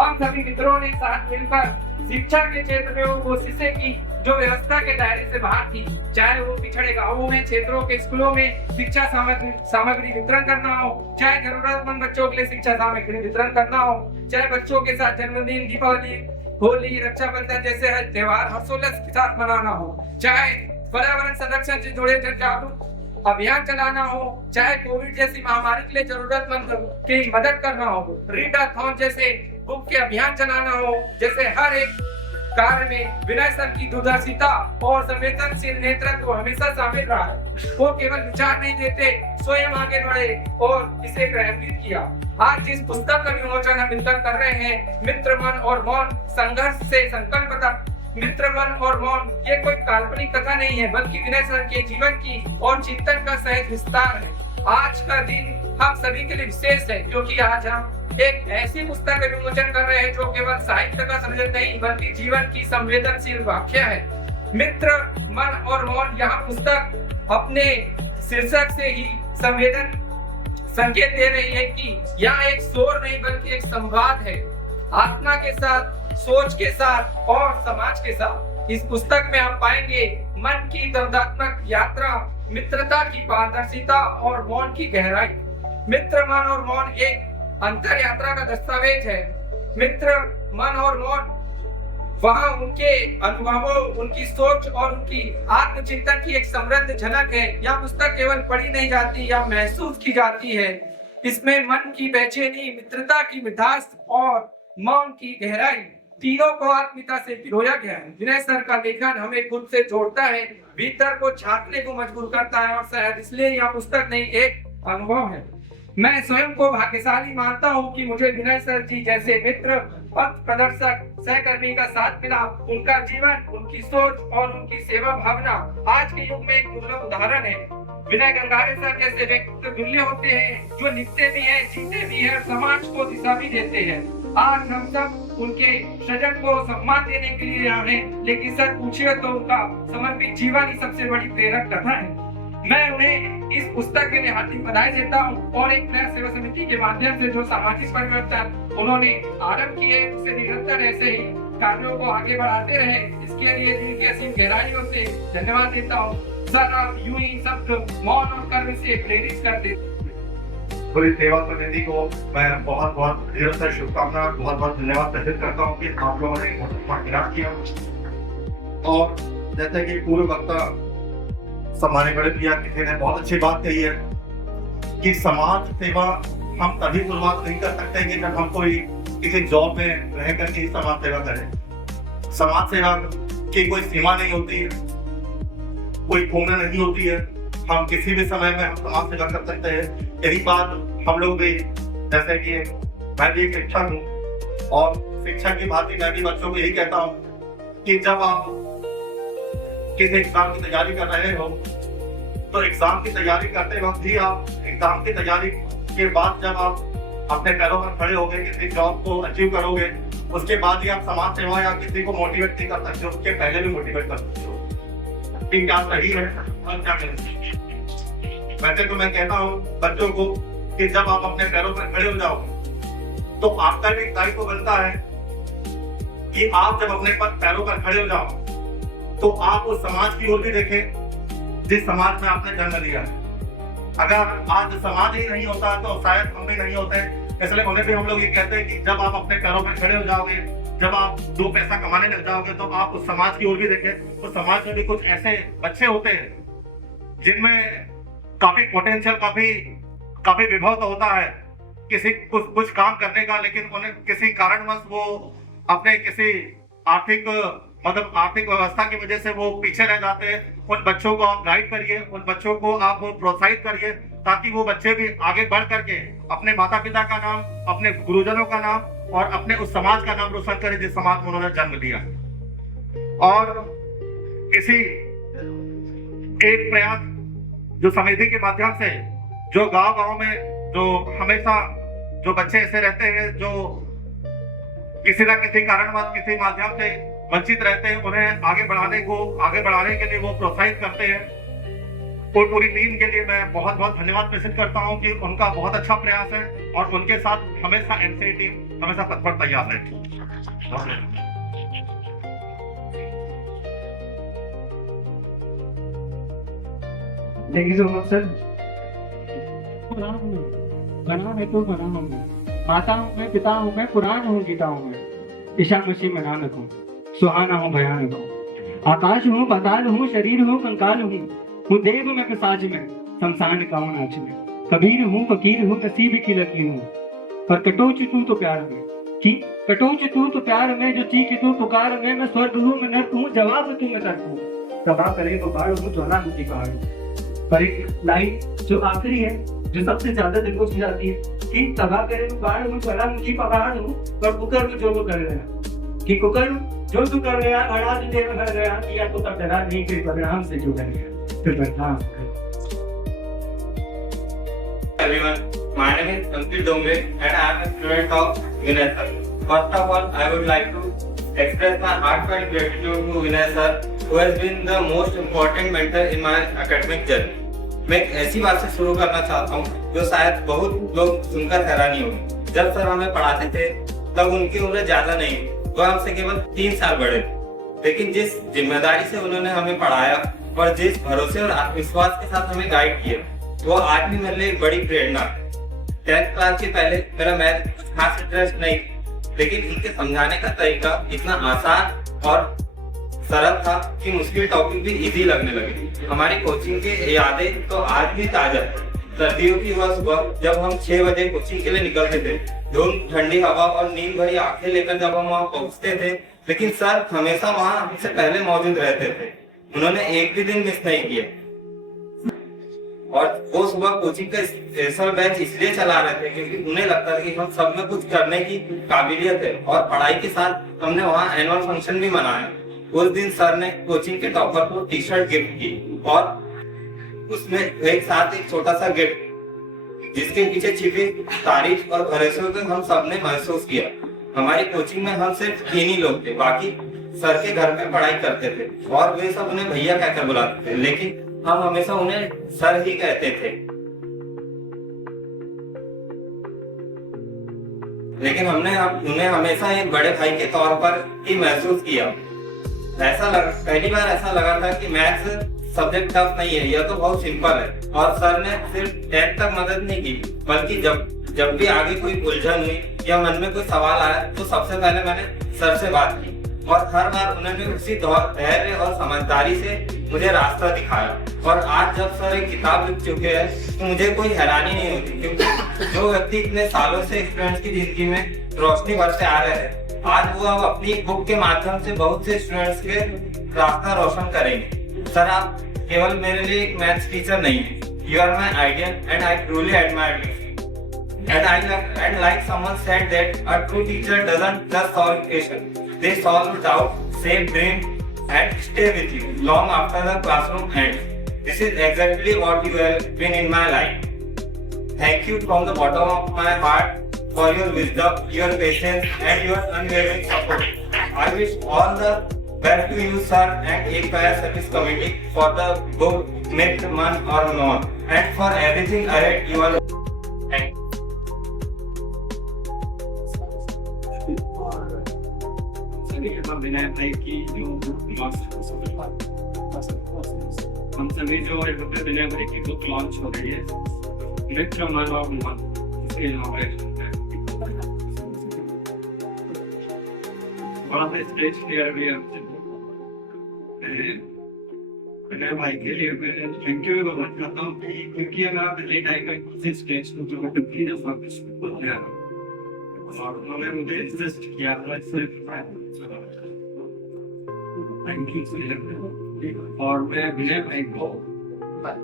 हम सभी मित्रों ने साथ मिलकर शिक्षा के क्षेत्र में वो कोशिशें की जो व्यवस्था के दायरे से बाहर थी, चाहे वो पिछड़े गांवों में, क्षेत्रों के स्कूलों में शिक्षा सामग्री वितरण करना हो, चाहे जरूरतमंद बच्चों के लिए शिक्षा सामग्री वितरण करना हो, चाहे बच्चों के साथ जन्मदिन, दीपावली, होली, रक्षाबंधन जैसे त्योहार हर्षोल्लास के साथ मनाना हो, चाहे पर्यावरण संरक्षण से जुड़े जन जागरूक अभियान चलाना हो, चाहे कोविड जैसी महामारी के लिए जरूरतमंद की मदद करना हो, रीडाथॉन जैसे बुक के अभियान चलाना हो, जैसे हर एक कार्य में विनय सर की दूरदर्शिता और संवेदनशील नेतृत्व हमेशा शामिल रहा है। वो केवल विचार नहीं देते, स्वयं आगे बढ़े और इसे क्रियान्वित किया। आज जिस पुस्तक का विमोचन हम मिलकर कर रहे हैं, मित्र मन और मौन संघर्ष से संकल्प तक, मित्र मन और मौन ये कोई काल्पनिक कथा नहीं है बल्कि विनय सर के जीवन की और चिंतन का सहज विस्तार है। आज का दिन हम सभी के लिए विशेष है क्योंकि आज हम एक ऐसी पुस्तक का विमोचन कर रहे हैं जो केवल साहित्य का सृजन नहीं बल्कि जीवन की संवेदनशील व्याख्या है। मित्र मन और मौन यहाँ पुस्तक अपने शीर्षक से ही संवेदन संकेत दे रही है कि यह एक शोर नहीं बल्कि एक संवाद है, आत्मा के साथ, सोच के साथ और समाज के साथ। इस पुस्तक में आप पाएंगे मन की दर्दात्मक यात्रा, मित्रता की पारदर्शिता और मौन की गहराई। मित्र मन और मौन एक अंतर यात्रा का दस्तावेज है। मित्र मन और मौन वहाँ उनके अनुभवों, उनकी सोच और उनकी आत्मचिंतन की एक समृद्ध झलक है। यह पुस्तक केवल पढ़ी नहीं जाती या महसूस की जाती है, इसमें मन की बेचैनी, मित्रता की मिठास और मौन की गहराई तीनों को आत्मीयता से पिरोया गया है। विनय सर का लेखन हमें खुद से जोड़ता है, भीतर को झांकने को मजबूर करता है और शायद इसलिए यह पुस्तक नहीं एक अनुभव है। मैं स्वयं को भाग्यशाली मानता हूँ कि मुझे विनय सर जी जैसे मित्र, पथ प्रदर्शक, सहकर्मी का साथ मिला। उनका जीवन, उनकी सोच और उनकी सेवा भावना आज के युग में एक दुर्लभ उदाहरण है। विनय गंगारे सर जैसे व्यक्ति दुर्लभ होते हैं जो लिखते भी हैं, जीते भी हैं और समाज को दिशा भी देते हैं। आज हम सब उनके सृजन को सम्मान देने के लिए यहाँ हैं, लेकिन सर पूछिए तो उनका समर्पित जीवन ही सबसे बड़ी प्रेरक कथा है। मैं उन्हें इस पुस्तक के लिए हार्दिक बधाई देता हूँ और एक नया सेवा समिति के माध्यम से जो सामाजिक परिवर्तन उन्होंने आरंभ किए उसे निरंतर ऐसे ही कार्यों को आगे बढ़ाते रहे, इसके लिए दिल की असीम गहराइयों से धन्यवाद देता हूँ। सर आप यूं ही सबको मौन और कर्म से प्रेरित करते। पूरी सेवा समिति को मैं बहुत बहुत ढेरों सारी शुभकामनाएं, बहुत बहुत धन्यवाद प्रेषित करता हूँ कि आप लोगों ने बहुत अच्छा प्रयास किया। और जैसे कि पूर्व वक्ता हमारे बड़े भैया किसी ने बहुत अच्छी बात कही है कि समाज सेवा हम तभी शुरुआत नहीं कर सकते कि जब हम कोई किसी जॉब में रह करके समाज सेवा करें। समाज सेवा की कोई सीमा नहीं होती है, कोई उम्र नहीं होती है, हम किसी भी समय में हम समाज सेवा कर सकते हैं। यही बात हम लोग भी, जैसे कि मैं भी एक शिक्षक हूँ और शिक्षक की भांति मैं भी बच्चों को यही कहता हूँ कि जब आप किसी एग्जाम की तैयारी कर रहे हो तो एग्जाम की तैयारी करते वक्त भी आप एग्जाम की तैयारी के बाद जब आप अपने पैरों पर खड़े होगे, किसी जॉब को अचीव करोगे, उसके बाद ही आप समाज सेवा या किसी को मोटिवेट नहीं कर सकते, उसके पहले भी मोटिवेट कर सकते हो कि क्या सही है और क्या गलत। वैसे तो मैं कहता हूँ बच्चों को कि जब आप अपने पैरों पर खड़े हो जाओ तो आपका भी दायित्व बनता है कि आप जब अपने पैरों पर खड़े हो जाओ तो आप उस समाज की ओर भी देखें जिस समाज में आपने जन्म लिया है। अगर आज समाज ही नहीं होता तो शायद हम भी नहीं होते, इसलिए उन्हें भी हम लोग ये कहते हैं कि जब आप अपने पैरों पर खड़े हो जाओगे जब आप 2 पैसा कमाने लग जाओगे तो आप उस समाज की ओर भी देखें। तो समाज में भी कुछ ऐसे बच्चे होते हैं जिनमें काफी पोटेंशियल, काफी विभव तो होता है किसी कुछ काम करने का, लेकिन उन्हें किसी कारणवश वो अपने किसी आर्थिक व्यवस्था की वजह से वो पीछे रह जाते हैं। उन बच्चों को आप गाइड करिए, उन बच्चों को आप प्रोत्साहित करिए, ताकि वो बच्चे भी आगे बढ़ करके अपने माता पिता का नाम, अपने गुरुजनों का नाम और अपने उस समाज का नाम रोशन करें जिस समाज में उन्होंने जन्म लिया। और किसी एक प्रयास जो समिति के माध्यम से जो गांव में जो हमेशा जो बच्चे ऐसे रहते हैं जो किसी न किसी कारणवश किसी माध्यम से वंचित रहते हैं, उन्हें आगे बढ़ाने के लिए वो प्रोत्साहित करते हैं। और पूरी टीम के लिए मैं बहुत बहुत धन्यवाद प्रेषित करता हूं कि उनका बहुत अच्छा प्रयास है और उनके साथ हमेशा एनसीई टीम हमेशा तत्पर तैयार है। Thank you so much sir. बना है तो बना हूँ मैं, माता हूँ मैं, पिता हूँ मैं, पुराण हूँ, गीता हूँ मैं, ईशा मसीह में नानक हूँ, सुहाना हूँ, भयानक हूँ, आकाश हूँ, पाताल हूँ, शरीर हूँ, कंकाल हूँ देव में पिशाच में, शमशान का हूँ नाच में, कबीर हूँ, फकीर हूँ, नसीब की लकीर हूँ, पर कटोच तू तो प्यार में, कि कटोच तू तो प्यार में, जो चीख तू पुकार में, मैं स्वर्ग हूँ, मैं नर्क हूँ, जवाब तू मैं तर्क हूँ, तबाह करे तो बाढ़ हूँ, ज्वालामुखी पहाड़। पर एक लाइन जो आखिरी है, जो सबसे ज्यादा दिल को छू जाती है, कि तबाह करे तो बाढ़ हूँ, ज्वालामुखी पहाड़ हूँ, पर कुकर में जो वो कर गया, कि कुकर जो तू कर गया, घड़ा जो तेरे घर गया, किया तो तब डरा नहीं, फिर परिणाम से जो कर गया। Everyone, my name is Ankit Dombe and I am a student of Vinay sir. First of all, I would like to express my heartfelt gratitude to Vinay sir, who has been the most important mentor in my academic journey. मैं एक ऐसी बात से शुरू करना चाहता हूँ जो शायद बहुत लोग सुनकर हैरानी होंगे। जब सर हमें पढ़ाते थे तब उनकी उम्र ज्यादा नहीं, वो हमसे केवल 3 साल बड़े थे, लेकिन जिस जिम्मेदारी से उन्होंने हमें पढ़ाया और जिस भरोसे और आत्मविश्वास के साथ हमें गाइड किया, वो आज भी मेरे लिए एक बड़ी प्रेरणा है। 10th क्लास के पहले मेरा मैथ खास इंटरेस्ट नहीं, लेकिन इनके समझाने का तरीका इतना आसान और सरल था कि मुश्किल टॉपिक भी इजी लगने लगे। हमारी कोचिंग की यादें तो आज भी ताजा है। सर्दियों की वह सुबह जब हम 6 बजे कोचिंग के लिए निकलते थे, धूप, ठंडी हवा और नींद भरी आंखें लेकर जब हम वहाँ पहुँचते थे, लेकिन सर हमेशा वहाँ हमसे पहले मौजूद रहते थे। उन्होंने एक भी दिन मिस नहीं किया। और वो सुबह कोचिंग का स्पेशल बैच इसलिए चला रहे थे क्योंकि उन्हें लगता था कि हम सब में कुछ करने की काबिलियत है, और पढ़ाई के साथ हमने वहाँ एनुअल फंक्शन भी मनाया। उस दिन सर ने कोचिंग के टॉपर को टी-शर्ट गिफ्ट की और उसमें एक साथ एक छोटा सा गिफ्ट जिसके पीछे छिपी तारीफ और भरोसे को हम सब ने महसूस किया। हमारी कोचिंग में हम सिर्फ 3 ही लोग थे, बाकी सर के घर में पढ़ाई करते थे और वे सब उन्हें भैया कहकर बुलाते थे, लेकिन हम हमेशा उन्हें सर ही कहते थे। लेकिन हमने उन्हें हमेशा एक बड़े भाई के तौर पर ही महसूस किया। पहली बार ऐसा लगा था कि मैथ्स सब्जेक्ट टफ नहीं है, यह तो बहुत सिंपल है। और सर ने सिर्फ 10th तक मदद नहीं की, बल्कि जब भी आगे कोई उलझन हुई या मन में कोई सवाल आया तो सबसे पहले मैंने सर से बात की, और हर बार उन्होंने उसी धैर्य और समझदारी से मुझे रास्ता दिखाया। और आज जब सर एक किताब लिख चुके हैं तो मुझे कोई हैरानी नहीं होती, क्योंकि जो व्यक्ति इतने सालों से स्टूडेंट्स की जिंदगी में रोशनी भरते आ रहे हैं, आज वो अब अपनी बुक के माध्यम से बहुत से स्टूडेंट्स के रास्ता रोशन करेंगे। सर, आप केवल मेरे लिए एक मैथ्स टीचर नहीं है, you are my ideal and I truly admire you. And like someone said that a true teacher doesn't just solve equations, they solve doubt, save dream, and stay with you long after the classroom ends. This is exactly what you have been in my life. Thank you from the bottom of my heart for your wisdom, your patience, and your unwavering support. I wish all the best to you, sir, and Ekpaya Service Committee for the book Myth, Man or Not, and for everything ahead you are. Thank you. विनय भाई की जो हम सभी जो विनय भाई की book launch हो रही है, मित्र मन और मन, इसके इनॉग्रेशन है। थोड़ा सा स्टेज क्लियर भी है मेरे भाई के लिए मैं थैंक यू भी बोलना चाहता हूँ क्योंकि अगर आप लेट आएगा किसी स्टेज को जो मैं कंपनी जैसा बोलते हैं और उन्होंने मुझे एग्जिस्ट किया थैंक यू और मैं विनय भाई को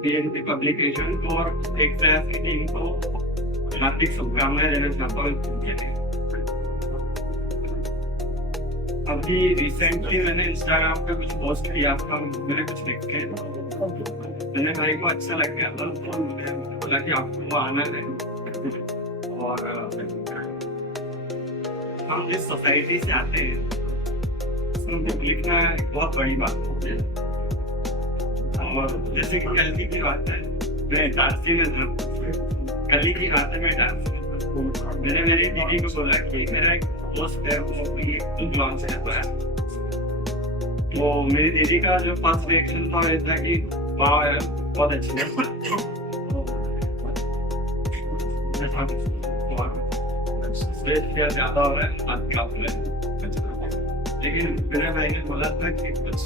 पीएनपी पब्लिकेशन को और एक प्रयास की टीम को हार्दिक शुभकामनाएं देना चाहता हूँ। अभी रिसेंटली मैंने इंस्टाग्राम पे कुछ पोस्ट किया था, मैंने कुछ लिख के मैंने भाई को अच्छा लग गया था तो मुझे बोला कि आपको आना है और हम जिस सोसाइटी से आते हैं उसमें बुक लिखना एक बहुत बड़ी बात होती है। और जैसे कि कल की बात है, मैं डांसी में था, कल की बात है, मैं डांस मैंने मेरी दीदी को बोला कि मेरा एक दोस्त है वो भी लॉन्च करता है, तो मेरी दीदी का जो फर्स्ट रिएक्शन था वो था कि वाह यार बहुत अच्छी है। ज्यादा हो रहा है आज का, लेकिन मेरे भाई ने बोला था कि कुछ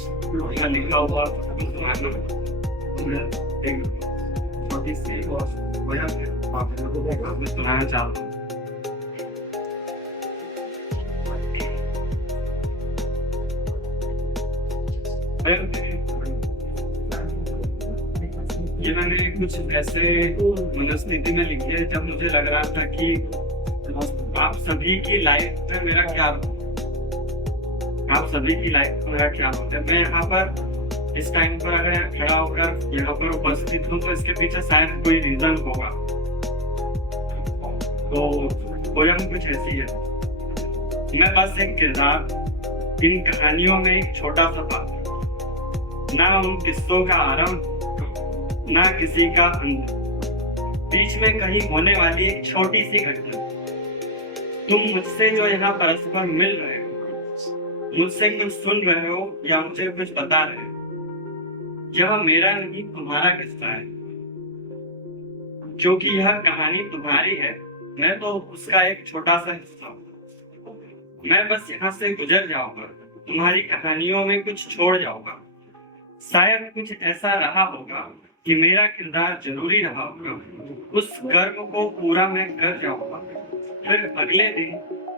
लिखा हुआ छोटी सी वजह से आपने सुनाना चाहता हूँ। ये मैंने कुछ ऐसे मनस्थिति में लिखी है जब मुझे लग रहा था कि आप सभी की लाइफ में मेरा क्या, आप सभी की लाइफ में मेरा क्या होता है। मैं यहाँ पर इस टाइम पर अगर खड़ा होकर यहाँ पर उपस्थित हूँ तो इसके पीछे शायद कोई रीजन होगा। तो पोयम कुछ ऐसी है, मैं बस एक किरदार, इन कहानियों में एक छोटा सा पात्र, ना उन किस्सों का आरंभ ना किसी का अंत, बीच में कहीं होने वाली एक छोटी सी घटना। तुम मुझसे जो यहाँ परस्पर मिल रहे हो, मुझसे कुछ सुन रहे हो या मुझे कुछ बता रहे हो, यह मेरा नहीं तुम्हारा किस्सा है। जो कि यह कहानी तुम्हारी है, मैं तो उसका एक छोटा सा हिस्सा हूँ। मैं बस यहाँ से गुजर जाऊंगा, तुम्हारी कहानियों में कुछ छोड़ जाऊंगा। शायद कुछ ऐसा रहा होगा कि मेरा किरदार जरूरी रहा होगा, उस कर्म को पूरा मैं कर जाऊंगा। फिर अगले दिन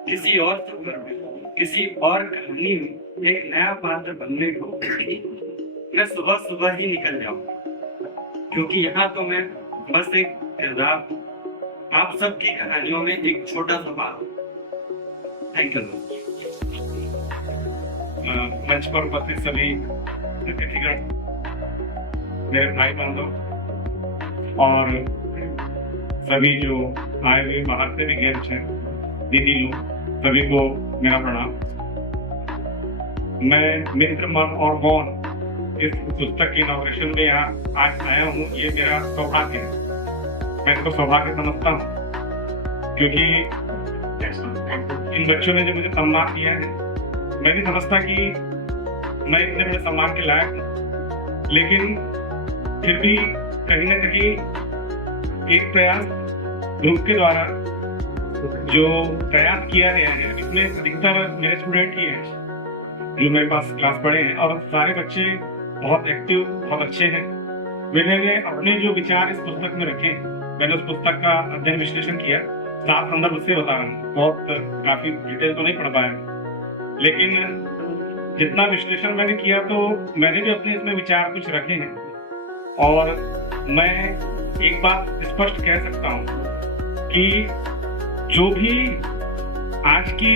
किसी और सफर में, किसी और कहानी में एक नया पात्र बनने को मैं सुबह सुबह ही निकल जाऊंगा, क्योंकि यहाँ तो मैं बस एक किरदार, आप सबकी कहानियों में एक छोटा सा पात्र। Thank you. मंच पर उपस्थित सभी अतिथिगण, मेरे भाई बंधु और सभी जो आए हुए बाहर से भी गेस्ट हैं, दीदी लोग, सभी को मेरा प्रणाम। मैं मित्र मन और मौन इस पुस्तक की इनॉग्रेशन में यहाँ आज आया हूँ, ये मेरा सौभाग्य है। मैं इसको सौभाग्य समझता हूँ क्योंकि इन बच्चों ने जो मुझे सम्मान दिया है, मैं नहीं समझता कि मैं इतने बड़े सम्मान के लायक हूँ, लेकिन फिर भी कहीं ना कहीं एक प्रयास ग्रुप के द्वारा जो प्रयास किया गया है, इसमें अधिकतर मेरे स्टूडेंट ही हैं जो मेरे पास क्लास पढ़े हैं और सारे बच्चे बहुत एक्टिव, बहुत अच्छे हैं। मैंने अपने जो विचार इस पुस्तक में रखे, मैंने उस पुस्तक का अध्ययन विश्लेषण किया, सात संदर्भ से बता रहा हूँ, बहुत काफी डिटेल तो नहीं पढ़ पाया, लेकिन जितना विश्लेषण मैंने किया तो मैंने भी अपने इसमें विचार कुछ रखे हैं। और मैं एक बात स्पष्ट कह सकता हूँ कि जो भी आज की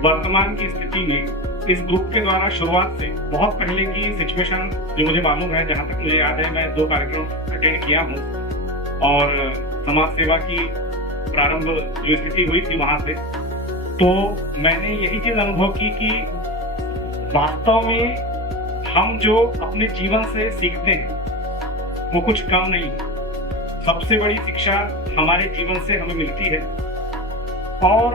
वर्तमान की स्थिति में इस ग्रुप के द्वारा शुरुआत से बहुत पहले की सिचुएशन जो मुझे मालूम है, जहाँ तक मुझे याद है, मैं 2 कार्यक्रम अटेंड किया हूँ और समाज सेवा की प्रारंभ जो स्थिति हुई थी वहां से, तो मैंने यही चीज अनुभव की कि वास्तव में हम जो अपने जीवन से सीखते हैं वो कुछ कम नहीं है। सबसे बड़ी शिक्षा हमारे जीवन से हमें मिलती है और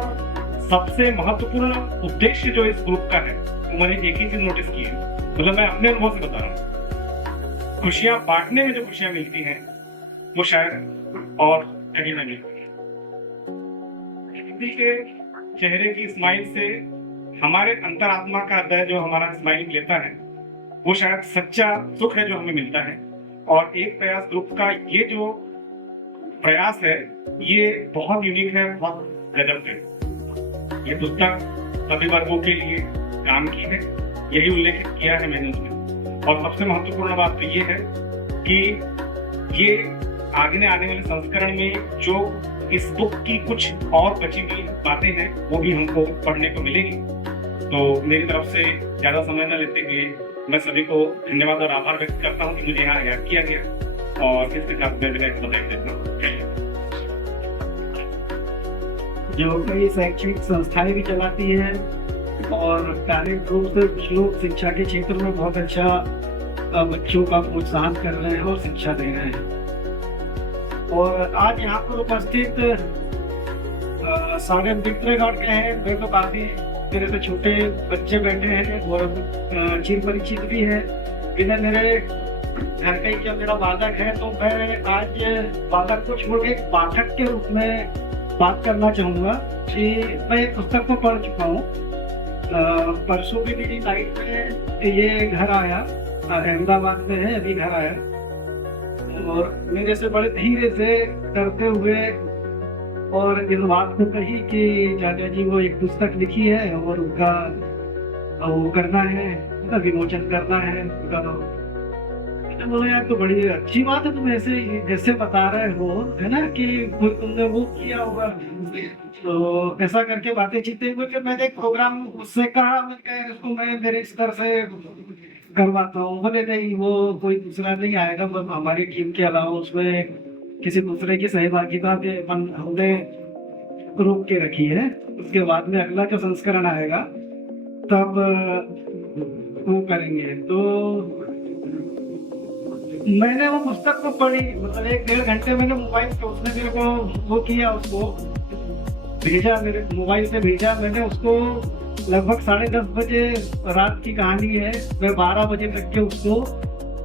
सबसे महत्वपूर्ण उद्देश्य जो इस ग्रुप का है वो मैंने एक ही चीज नोटिस की है, मतलब मैं अपने अनुभव से बता रहा हूँ, खुशियां बांटने में जो खुशियां मिलती हैं वो शायद और कहीं ना मिलती है। किसी के चेहरे की स्माइल से हमारे अंतरात्मा का अध्याय जो हमारा स्माइलिंग लेता है वो शायद सच्चा सुख है जो हमें मिलता है। और एक प्रयास ग्रुप का ये जो प्रयास है ये बहुत यूनिक है, बहुत गजब है। ये पुस्तक सभी वर्गों के लिए काम की है, यही उल्लेखित किया है मैंने उसमें। और सबसे महत्वपूर्ण बात तो ये है कि ये आगे आने वाले संस्करण में जो इस बुक की कुछ और बची हुई बातें हैं वो भी हमको पढ़ने को मिलेगी। तो मेरी तरफ से ज़्यादा समय न लेते हुए मैं सभी को धन्यवाद और आभार व्यक्त करता हूँ कि मुझे यहाँ याद किया गया, और इसके साथ मैं विदाई देता हूँ। जो कई शैक्षणिक संस्थाएं भी चलाती है और कार्यक्रम रूप से कुछ लोग शिक्षा के क्षेत्र में बहुत अच्छा बच्चों का प्रोत्साहन कर रहे हैं और शिक्षा दे रहे हैं। और आज यहाँ पर उपस्थित सारे मित्रगण के हैं, मेरे को काफी मेरे से छोटे बच्चे बैठे हैं और चिर परिचित भी है। इन्हें मेरे घर का ही क्या मेरा बालक है, तो मैं आज बालक को छोड़ के एक पाठक के रूप में बात करना चाहूँगा कि मैं एक पुस्तक को पढ़ चुका हूँ। परसों की मेरी नाइट में ये घर आया, अहमदाबाद में है, अभी घर आया और मेरे से बड़े धीरे से करते हुए और इस बात को कही कि चाचा जी वो एक पुस्तक लिखी है और उनका वो करना है, उसका विमोचन करना है उनका। बोले यार तो बड़ी अच्छी बात है, तुम ऐसे जैसे बता रहे हो है ना कि तुमने वो किया होगा। तो ऐसा करके बातें चीते हुए फिर मैंने एक प्रोग्राम उससे कहा, उसको मैं मेरे स्तर से करवाता हूँ। बोले नहीं वो कोई दूसरा नहीं आएगा, हमारी टीम के अलावा उसमें किसी दूसरे की सहभागिता के हमने रोक के रखी है। उसके बाद में अगला जो संस्करण आएगा तब वो करेंगे। तो मैंने वो पुस्तक को पढ़ी, मतलब 1-1.5 घंटे मैंने मोबाइल पे, उसने मेरे को वो किया, उसको भेजा, मेरे मोबाइल से भेजा। मैंने उसको लगभग 10:30 बजे रात की कहानी है, मैं 12 बजे तक के उसको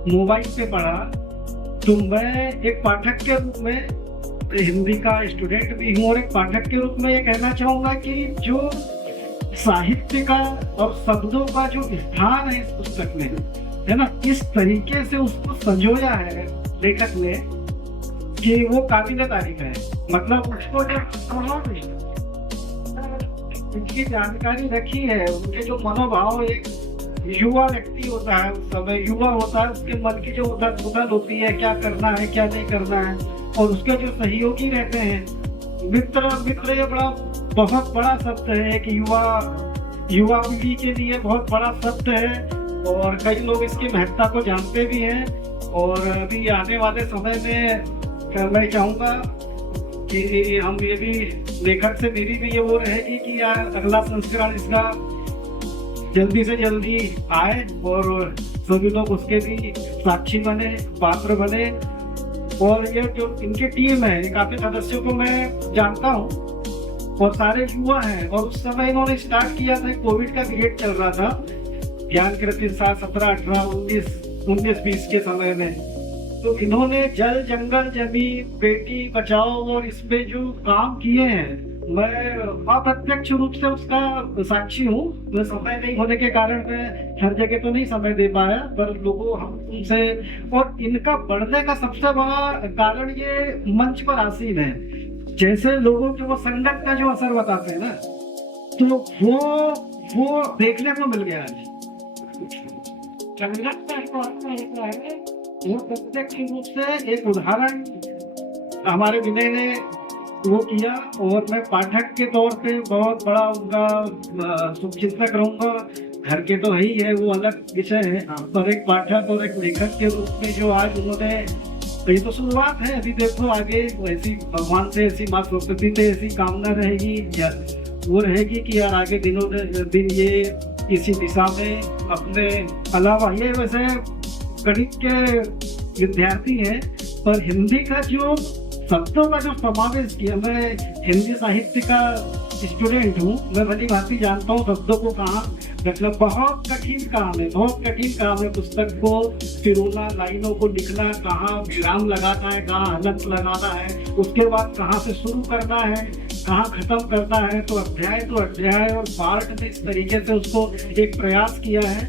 मोबाइल पे पढ़ा। तो मैं एक पाठक के रूप में, हिंदी का स्टूडेंट भी हूँ और एक पाठक के रूप में ये कहना चाहूँगा कि जो साहित्य का और शब्दों का जो स्थान है इस पुस्तक में, है ना, इस तरीके से उसको संजोया है लेखक ने कि वो काबिल तारीफ है। मतलब उसको जब उनकी जानकारी रखी है, उनके जो मनोभाव, एक युवा व्यक्ति होता है, उस समय युवा होता है, उसके मन की जो उथल होती है, क्या करना है क्या नहीं करना है, और उसके जो सहयोगी रहते हैं मित्र ये बहुत बड़ा शब्द है कि युवा पीढ़ी के लिए बहुत बड़ा शब्द है और कई लोग इसकी महत्ता को जानते भी हैं। और अभी आने वाले समय में मैं चाहूँगा कि हम ये भी लेखक से मेरी भी ये वो रहेगी कि यार अगला संस्करण इसका जल्दी से जल्दी आए और सभी लोग उसके भी साक्षी बने, पात्र बने। और ये जो इनकी टीम है, काफी सदस्यों को मैं जानता हूँ और सारे युवा हैं। और उस समय इन्होंने स्टार्ट किया था, कोविड का पीरियड चल रहा था, ज्ञान कृति 17, 18, 19, 20 के समय में। तो इन्होंने जल, जंगल, जमीन, बेटी बचाओ और इसमें जो काम किए हैं, मैं अप्रत्यक्ष रूप से उसका साक्षी हूँ। मैं समय नहीं होने के कारण मैं हर जगह तो नहीं समय दे पाया, पर लोगों हमसे, और इनका बढ़ने का सबसे बड़ा कारण ये मंच पर आसीन है। जैसे लोगों के वो संगत का जो असर बताते हैं ना, तो वो देखने को मिल गया आज। संगत का है वो प्रत्यक्ष रूप से एक उदाहरण हमारे विनय ने वो किया। और मैं पाठक के तौर पे बहुत बड़ा उनका शुभचिंतक रहूंगा। घर के तो ही है, वो अलग विषय है, पर एक पाठक और एक लेखक के रूप में जो आज उन्होंने, ये तो शुरुआत है, अभी देखो आगे ऐसी भगवान से, ऐसी माँ प्रकृति से ऐसी कामना रहेगी या वो रहेगी कि यार आगे दिनों दिन ये इसी दिशा में अपने अलावा, ये वैसे गणित के विद्यार्थी हैं पर हिंदी का जो शब्दों का जो समावेश किया, मैं हिंदी साहित्य का स्टूडेंट हूँ, मैं भली भांति जानता हूँ शब्दों को कहाँ, मतलब बहुत कठिन काम है, बहुत कठिन काम है पुस्तक को पिरोना, लाइनों को लिखना, कहाँ विराम लगाना है, कहाँ हलंत लगाना है, उसके बाद कहाँ से शुरू करना है, कहाँ खत्म करता है, तो अध्याय और पार्ट में इस तरीके से उसको एक प्रयास किया है।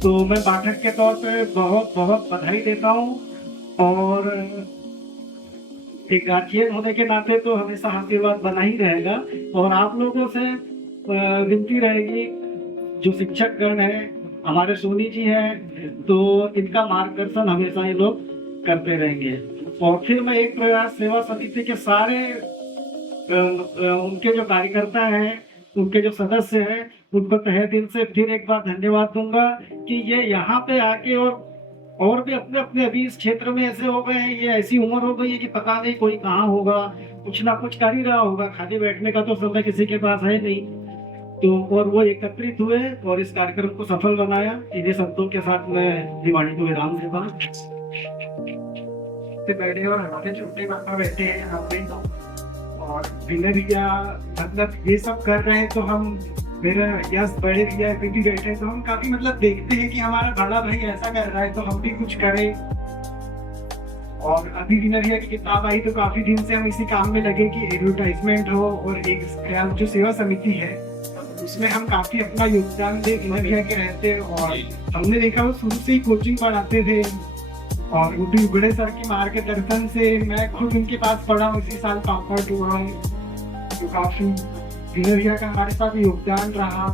तो मैं पाठक के तौर पे बहुत बहुत बधाई देता हूँ, और एक गार्जियन होने के नाते तो हमेशा आशीर्वाद बना ही रहेगा। और आप लोगों से विनती रहेगी, जो शिक्षक गण है, हमारे सोनी जी हैं, तो इनका मार्गदर्शन हमेशा ये लोग करते रहेंगे। और फिर मैं एक प्रयास सेवा समिति के सारे उनके जो कार्यकर्ता हैं, उनके जो सदस्य हैं, उनको तहे दिल से फिर एक बार धन्यवाद दूंगा कि ये यहाँ पे आके और भी अपने अपने अभी इस क्षेत्र में ऐसे हो गए हैं, ये ऐसी उम्र हो गई है कि पता नहीं कोई कहाँ होगा, कुछ ना कुछ कर ही रहा होगा, खाली बैठने का तो समय किसी के पास है नहीं। तो और वो एकत्रित हुए और इस कार्यक्रम को सफल बनाया। इन्हीं शब्दों के साथ मैं दिवाली को विराम देता हूँ। बैठे और हमारे छोटे पापा बैठे हैं यहाँ पे, और विनय भैया मतलब ये सब कर रहे हैं, तो हम मेरा यस बड़े भैया भी बैठे हैं, तो हम काफी मतलब देखते हैं कि हमारा बड़ा भाई ऐसा कर रहा है तो हम भी कुछ करें। और अभी विनय भैया की किताब आई तो काफी दिन से हम इसी काम में लगे कि एडवर्टाइजमेंट हो, और एक जो सेवा समिति है उसमें हम काफी अपना योगदान दे विनय भैया के रहते। और हमने देखा वो शुरू से ही कोचिंग पढ़ाते थे, और उनके बड़े सर के मार्गदर्शन से मैं खुद उनके पास पढ़ा हूँ, इसी साल पापड़ हुआ हूँ, तो काफी विनय भैया का हमारे साथ योगदान रहा।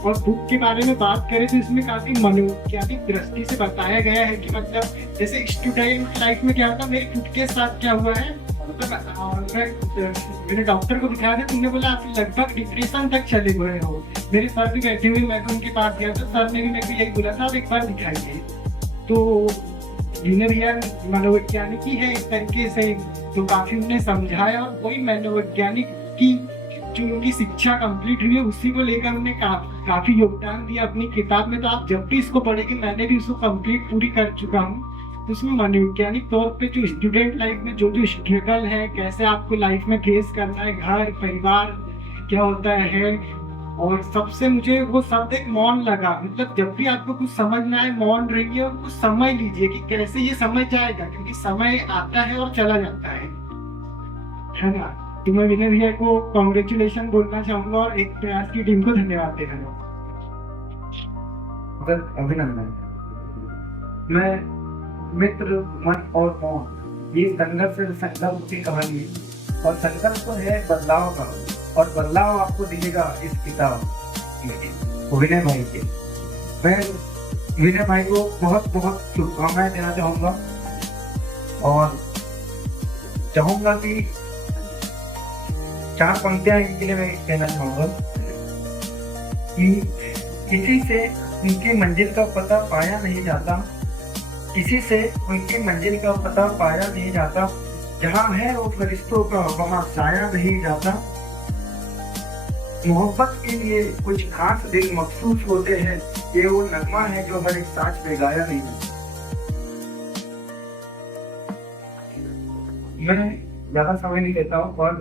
और बुक के बारे में बात करें तो इसमें काफी मनोवैज्ञानिक दृष्टि से बताया गया है कि मतलब जैसे स्टूडेंट लाइफ में क्या होता है, मेरे खुद के साथ क्या हुआ है, मेरे डॉक्टर को दिखाया था, तुमने बोला आप लगभग डिप्रेशन तक चले हुए हो। मेरे सर भी बैठे हुए, मैं तो उनके पास गया तो सर ने भी मेरे को यही बोला था, आप एक बार दिखाइए। तो विनय भैया मनोवैज्ञानिक ही है इस तरीके से, तो काफी उन्हें समझाया, और वही मनोवैज्ञानिक की जो उनकी शिक्षा कंप्लीट हुई है उसी को लेकर उन्हें काफी योगदान दिया अपनी किताब में। तो आप जब भी इसको पढ़ेंगे, मैंने भी उसको कंप्लीट पूरी कर चुका हूँ, तो उसमें मनोवैज्ञानिक तौर पे जो स्टूडेंट लाइफ में जो स्ट्रगल है, कैसे आपको लाइफ में फेस करना है, घर परिवार क्या होता है। और सबसे मुझे वो शब्द एक मौन लगा, मतलब जब भी आपको कुछ समझना है मौन रहिए और कुछ समझ लीजिए कि कैसे ये समझ जाएगा, क्योंकि समय आता है और चला जाता है ना। तो मैं विनय भैया को कॉन्ग्रेचुलेशन बोलना चाहूंगा और एक प्रयास की टीम को धन्यवाद देना। अभिनंदन। मैं मित्र मन और मौन, ये संघर्ष से संकल्प की कहानी है, और संकल्प तो है बदलाव का, और बदलाव आपको दिखेगा इस किताब विनय भाई के। मैं विनय भाई को बहुत बहुत शुभकामनाएं देना चाहूंगा, और चाहूंगा कि 4 पंक्तियां इनके लिए मैं कहना चाहूंगा कि किसी से उनकी मंजिल का पता पाया नहीं जाता, किसी से उनकी मंजिल का पता पाया नहीं जाता, जहाँ है वो फरिश्तों का वहाँ साया नहीं जाता। मोहब्बत के लिए कुछ खास दिल मखसूस होते हैं, ये वो नगमा है जो हर एक सांस में गाया नहीं है। मैं ज्यादा समय नहीं लेता हूँ, और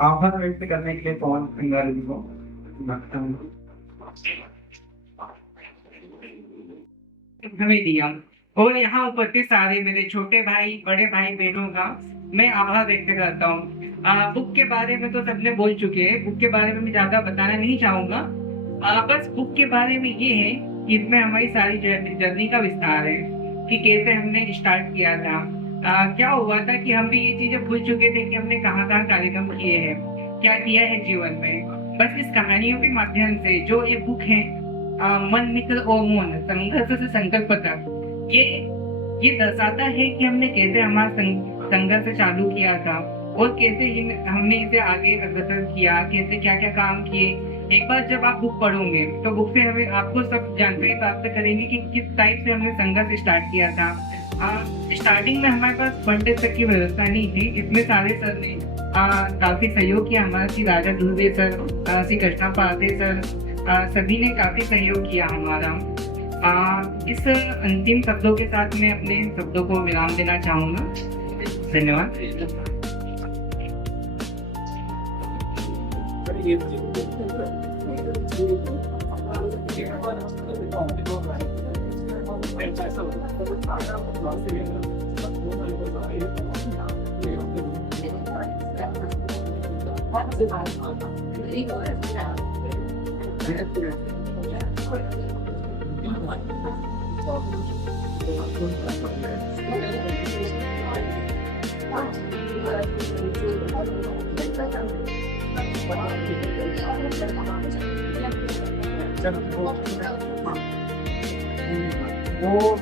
आभार व्यक्त करने के लिए पवन सिंगार जी को मांगता हूँ। हमें दिया, और यहाँ उपस्थित सारे मेरे छोटे भाई बड़े भाई बहनों का मैं आभार व्यक्त करता हूँ। बुक के बारे में तो सबने बोल चुके हैं, बुक के बारे में मैं ज्यादा बताना नहीं चाहूंगा। बस बुक के बारे में ये है कि इसमें हमारी सारी जर्नी का विस्तार है कि कैसे हमने स्टार्ट किया था। क्या हुआ था कि हम भी ये चीजें भूल चुके थे कि हमने कहाँ कार्यक्रम किए हैं, क्या किया है जीवन में। बस इस कहानियों के माध्यम से जो ये बुक है, मन मित्र और मौन, संघर्ष से संकल्प तक, ये दर्शाता है कि हमने कैसे हमारा संघर्ष चालू किया था और कैसे हमने इसे आगे अग्रसर किया, कैसे क्या क्या काम किए। एक बार जब आप बुक पढ़ोगे तो बुक से हमें आपको सब जानकारी प्राप्त करेंगे कि किस टाइप से हमने संघर्ष स्टार्ट किया था। स्टार्टिंग में हमारे पास फंड तक की व्यवस्था नहीं थी, इसमें सारे सर ने काफी सहयोग किया हमारा। श्री राजा ध्रुवे सर, श्री कृष्णा पादे सर, सभी ने काफी सहयोग किया हमारा। इस अंतिम शब्दों के साथ मैं अपने शब्दों को विराम देना चाहूंगा। धन्यवाद। वो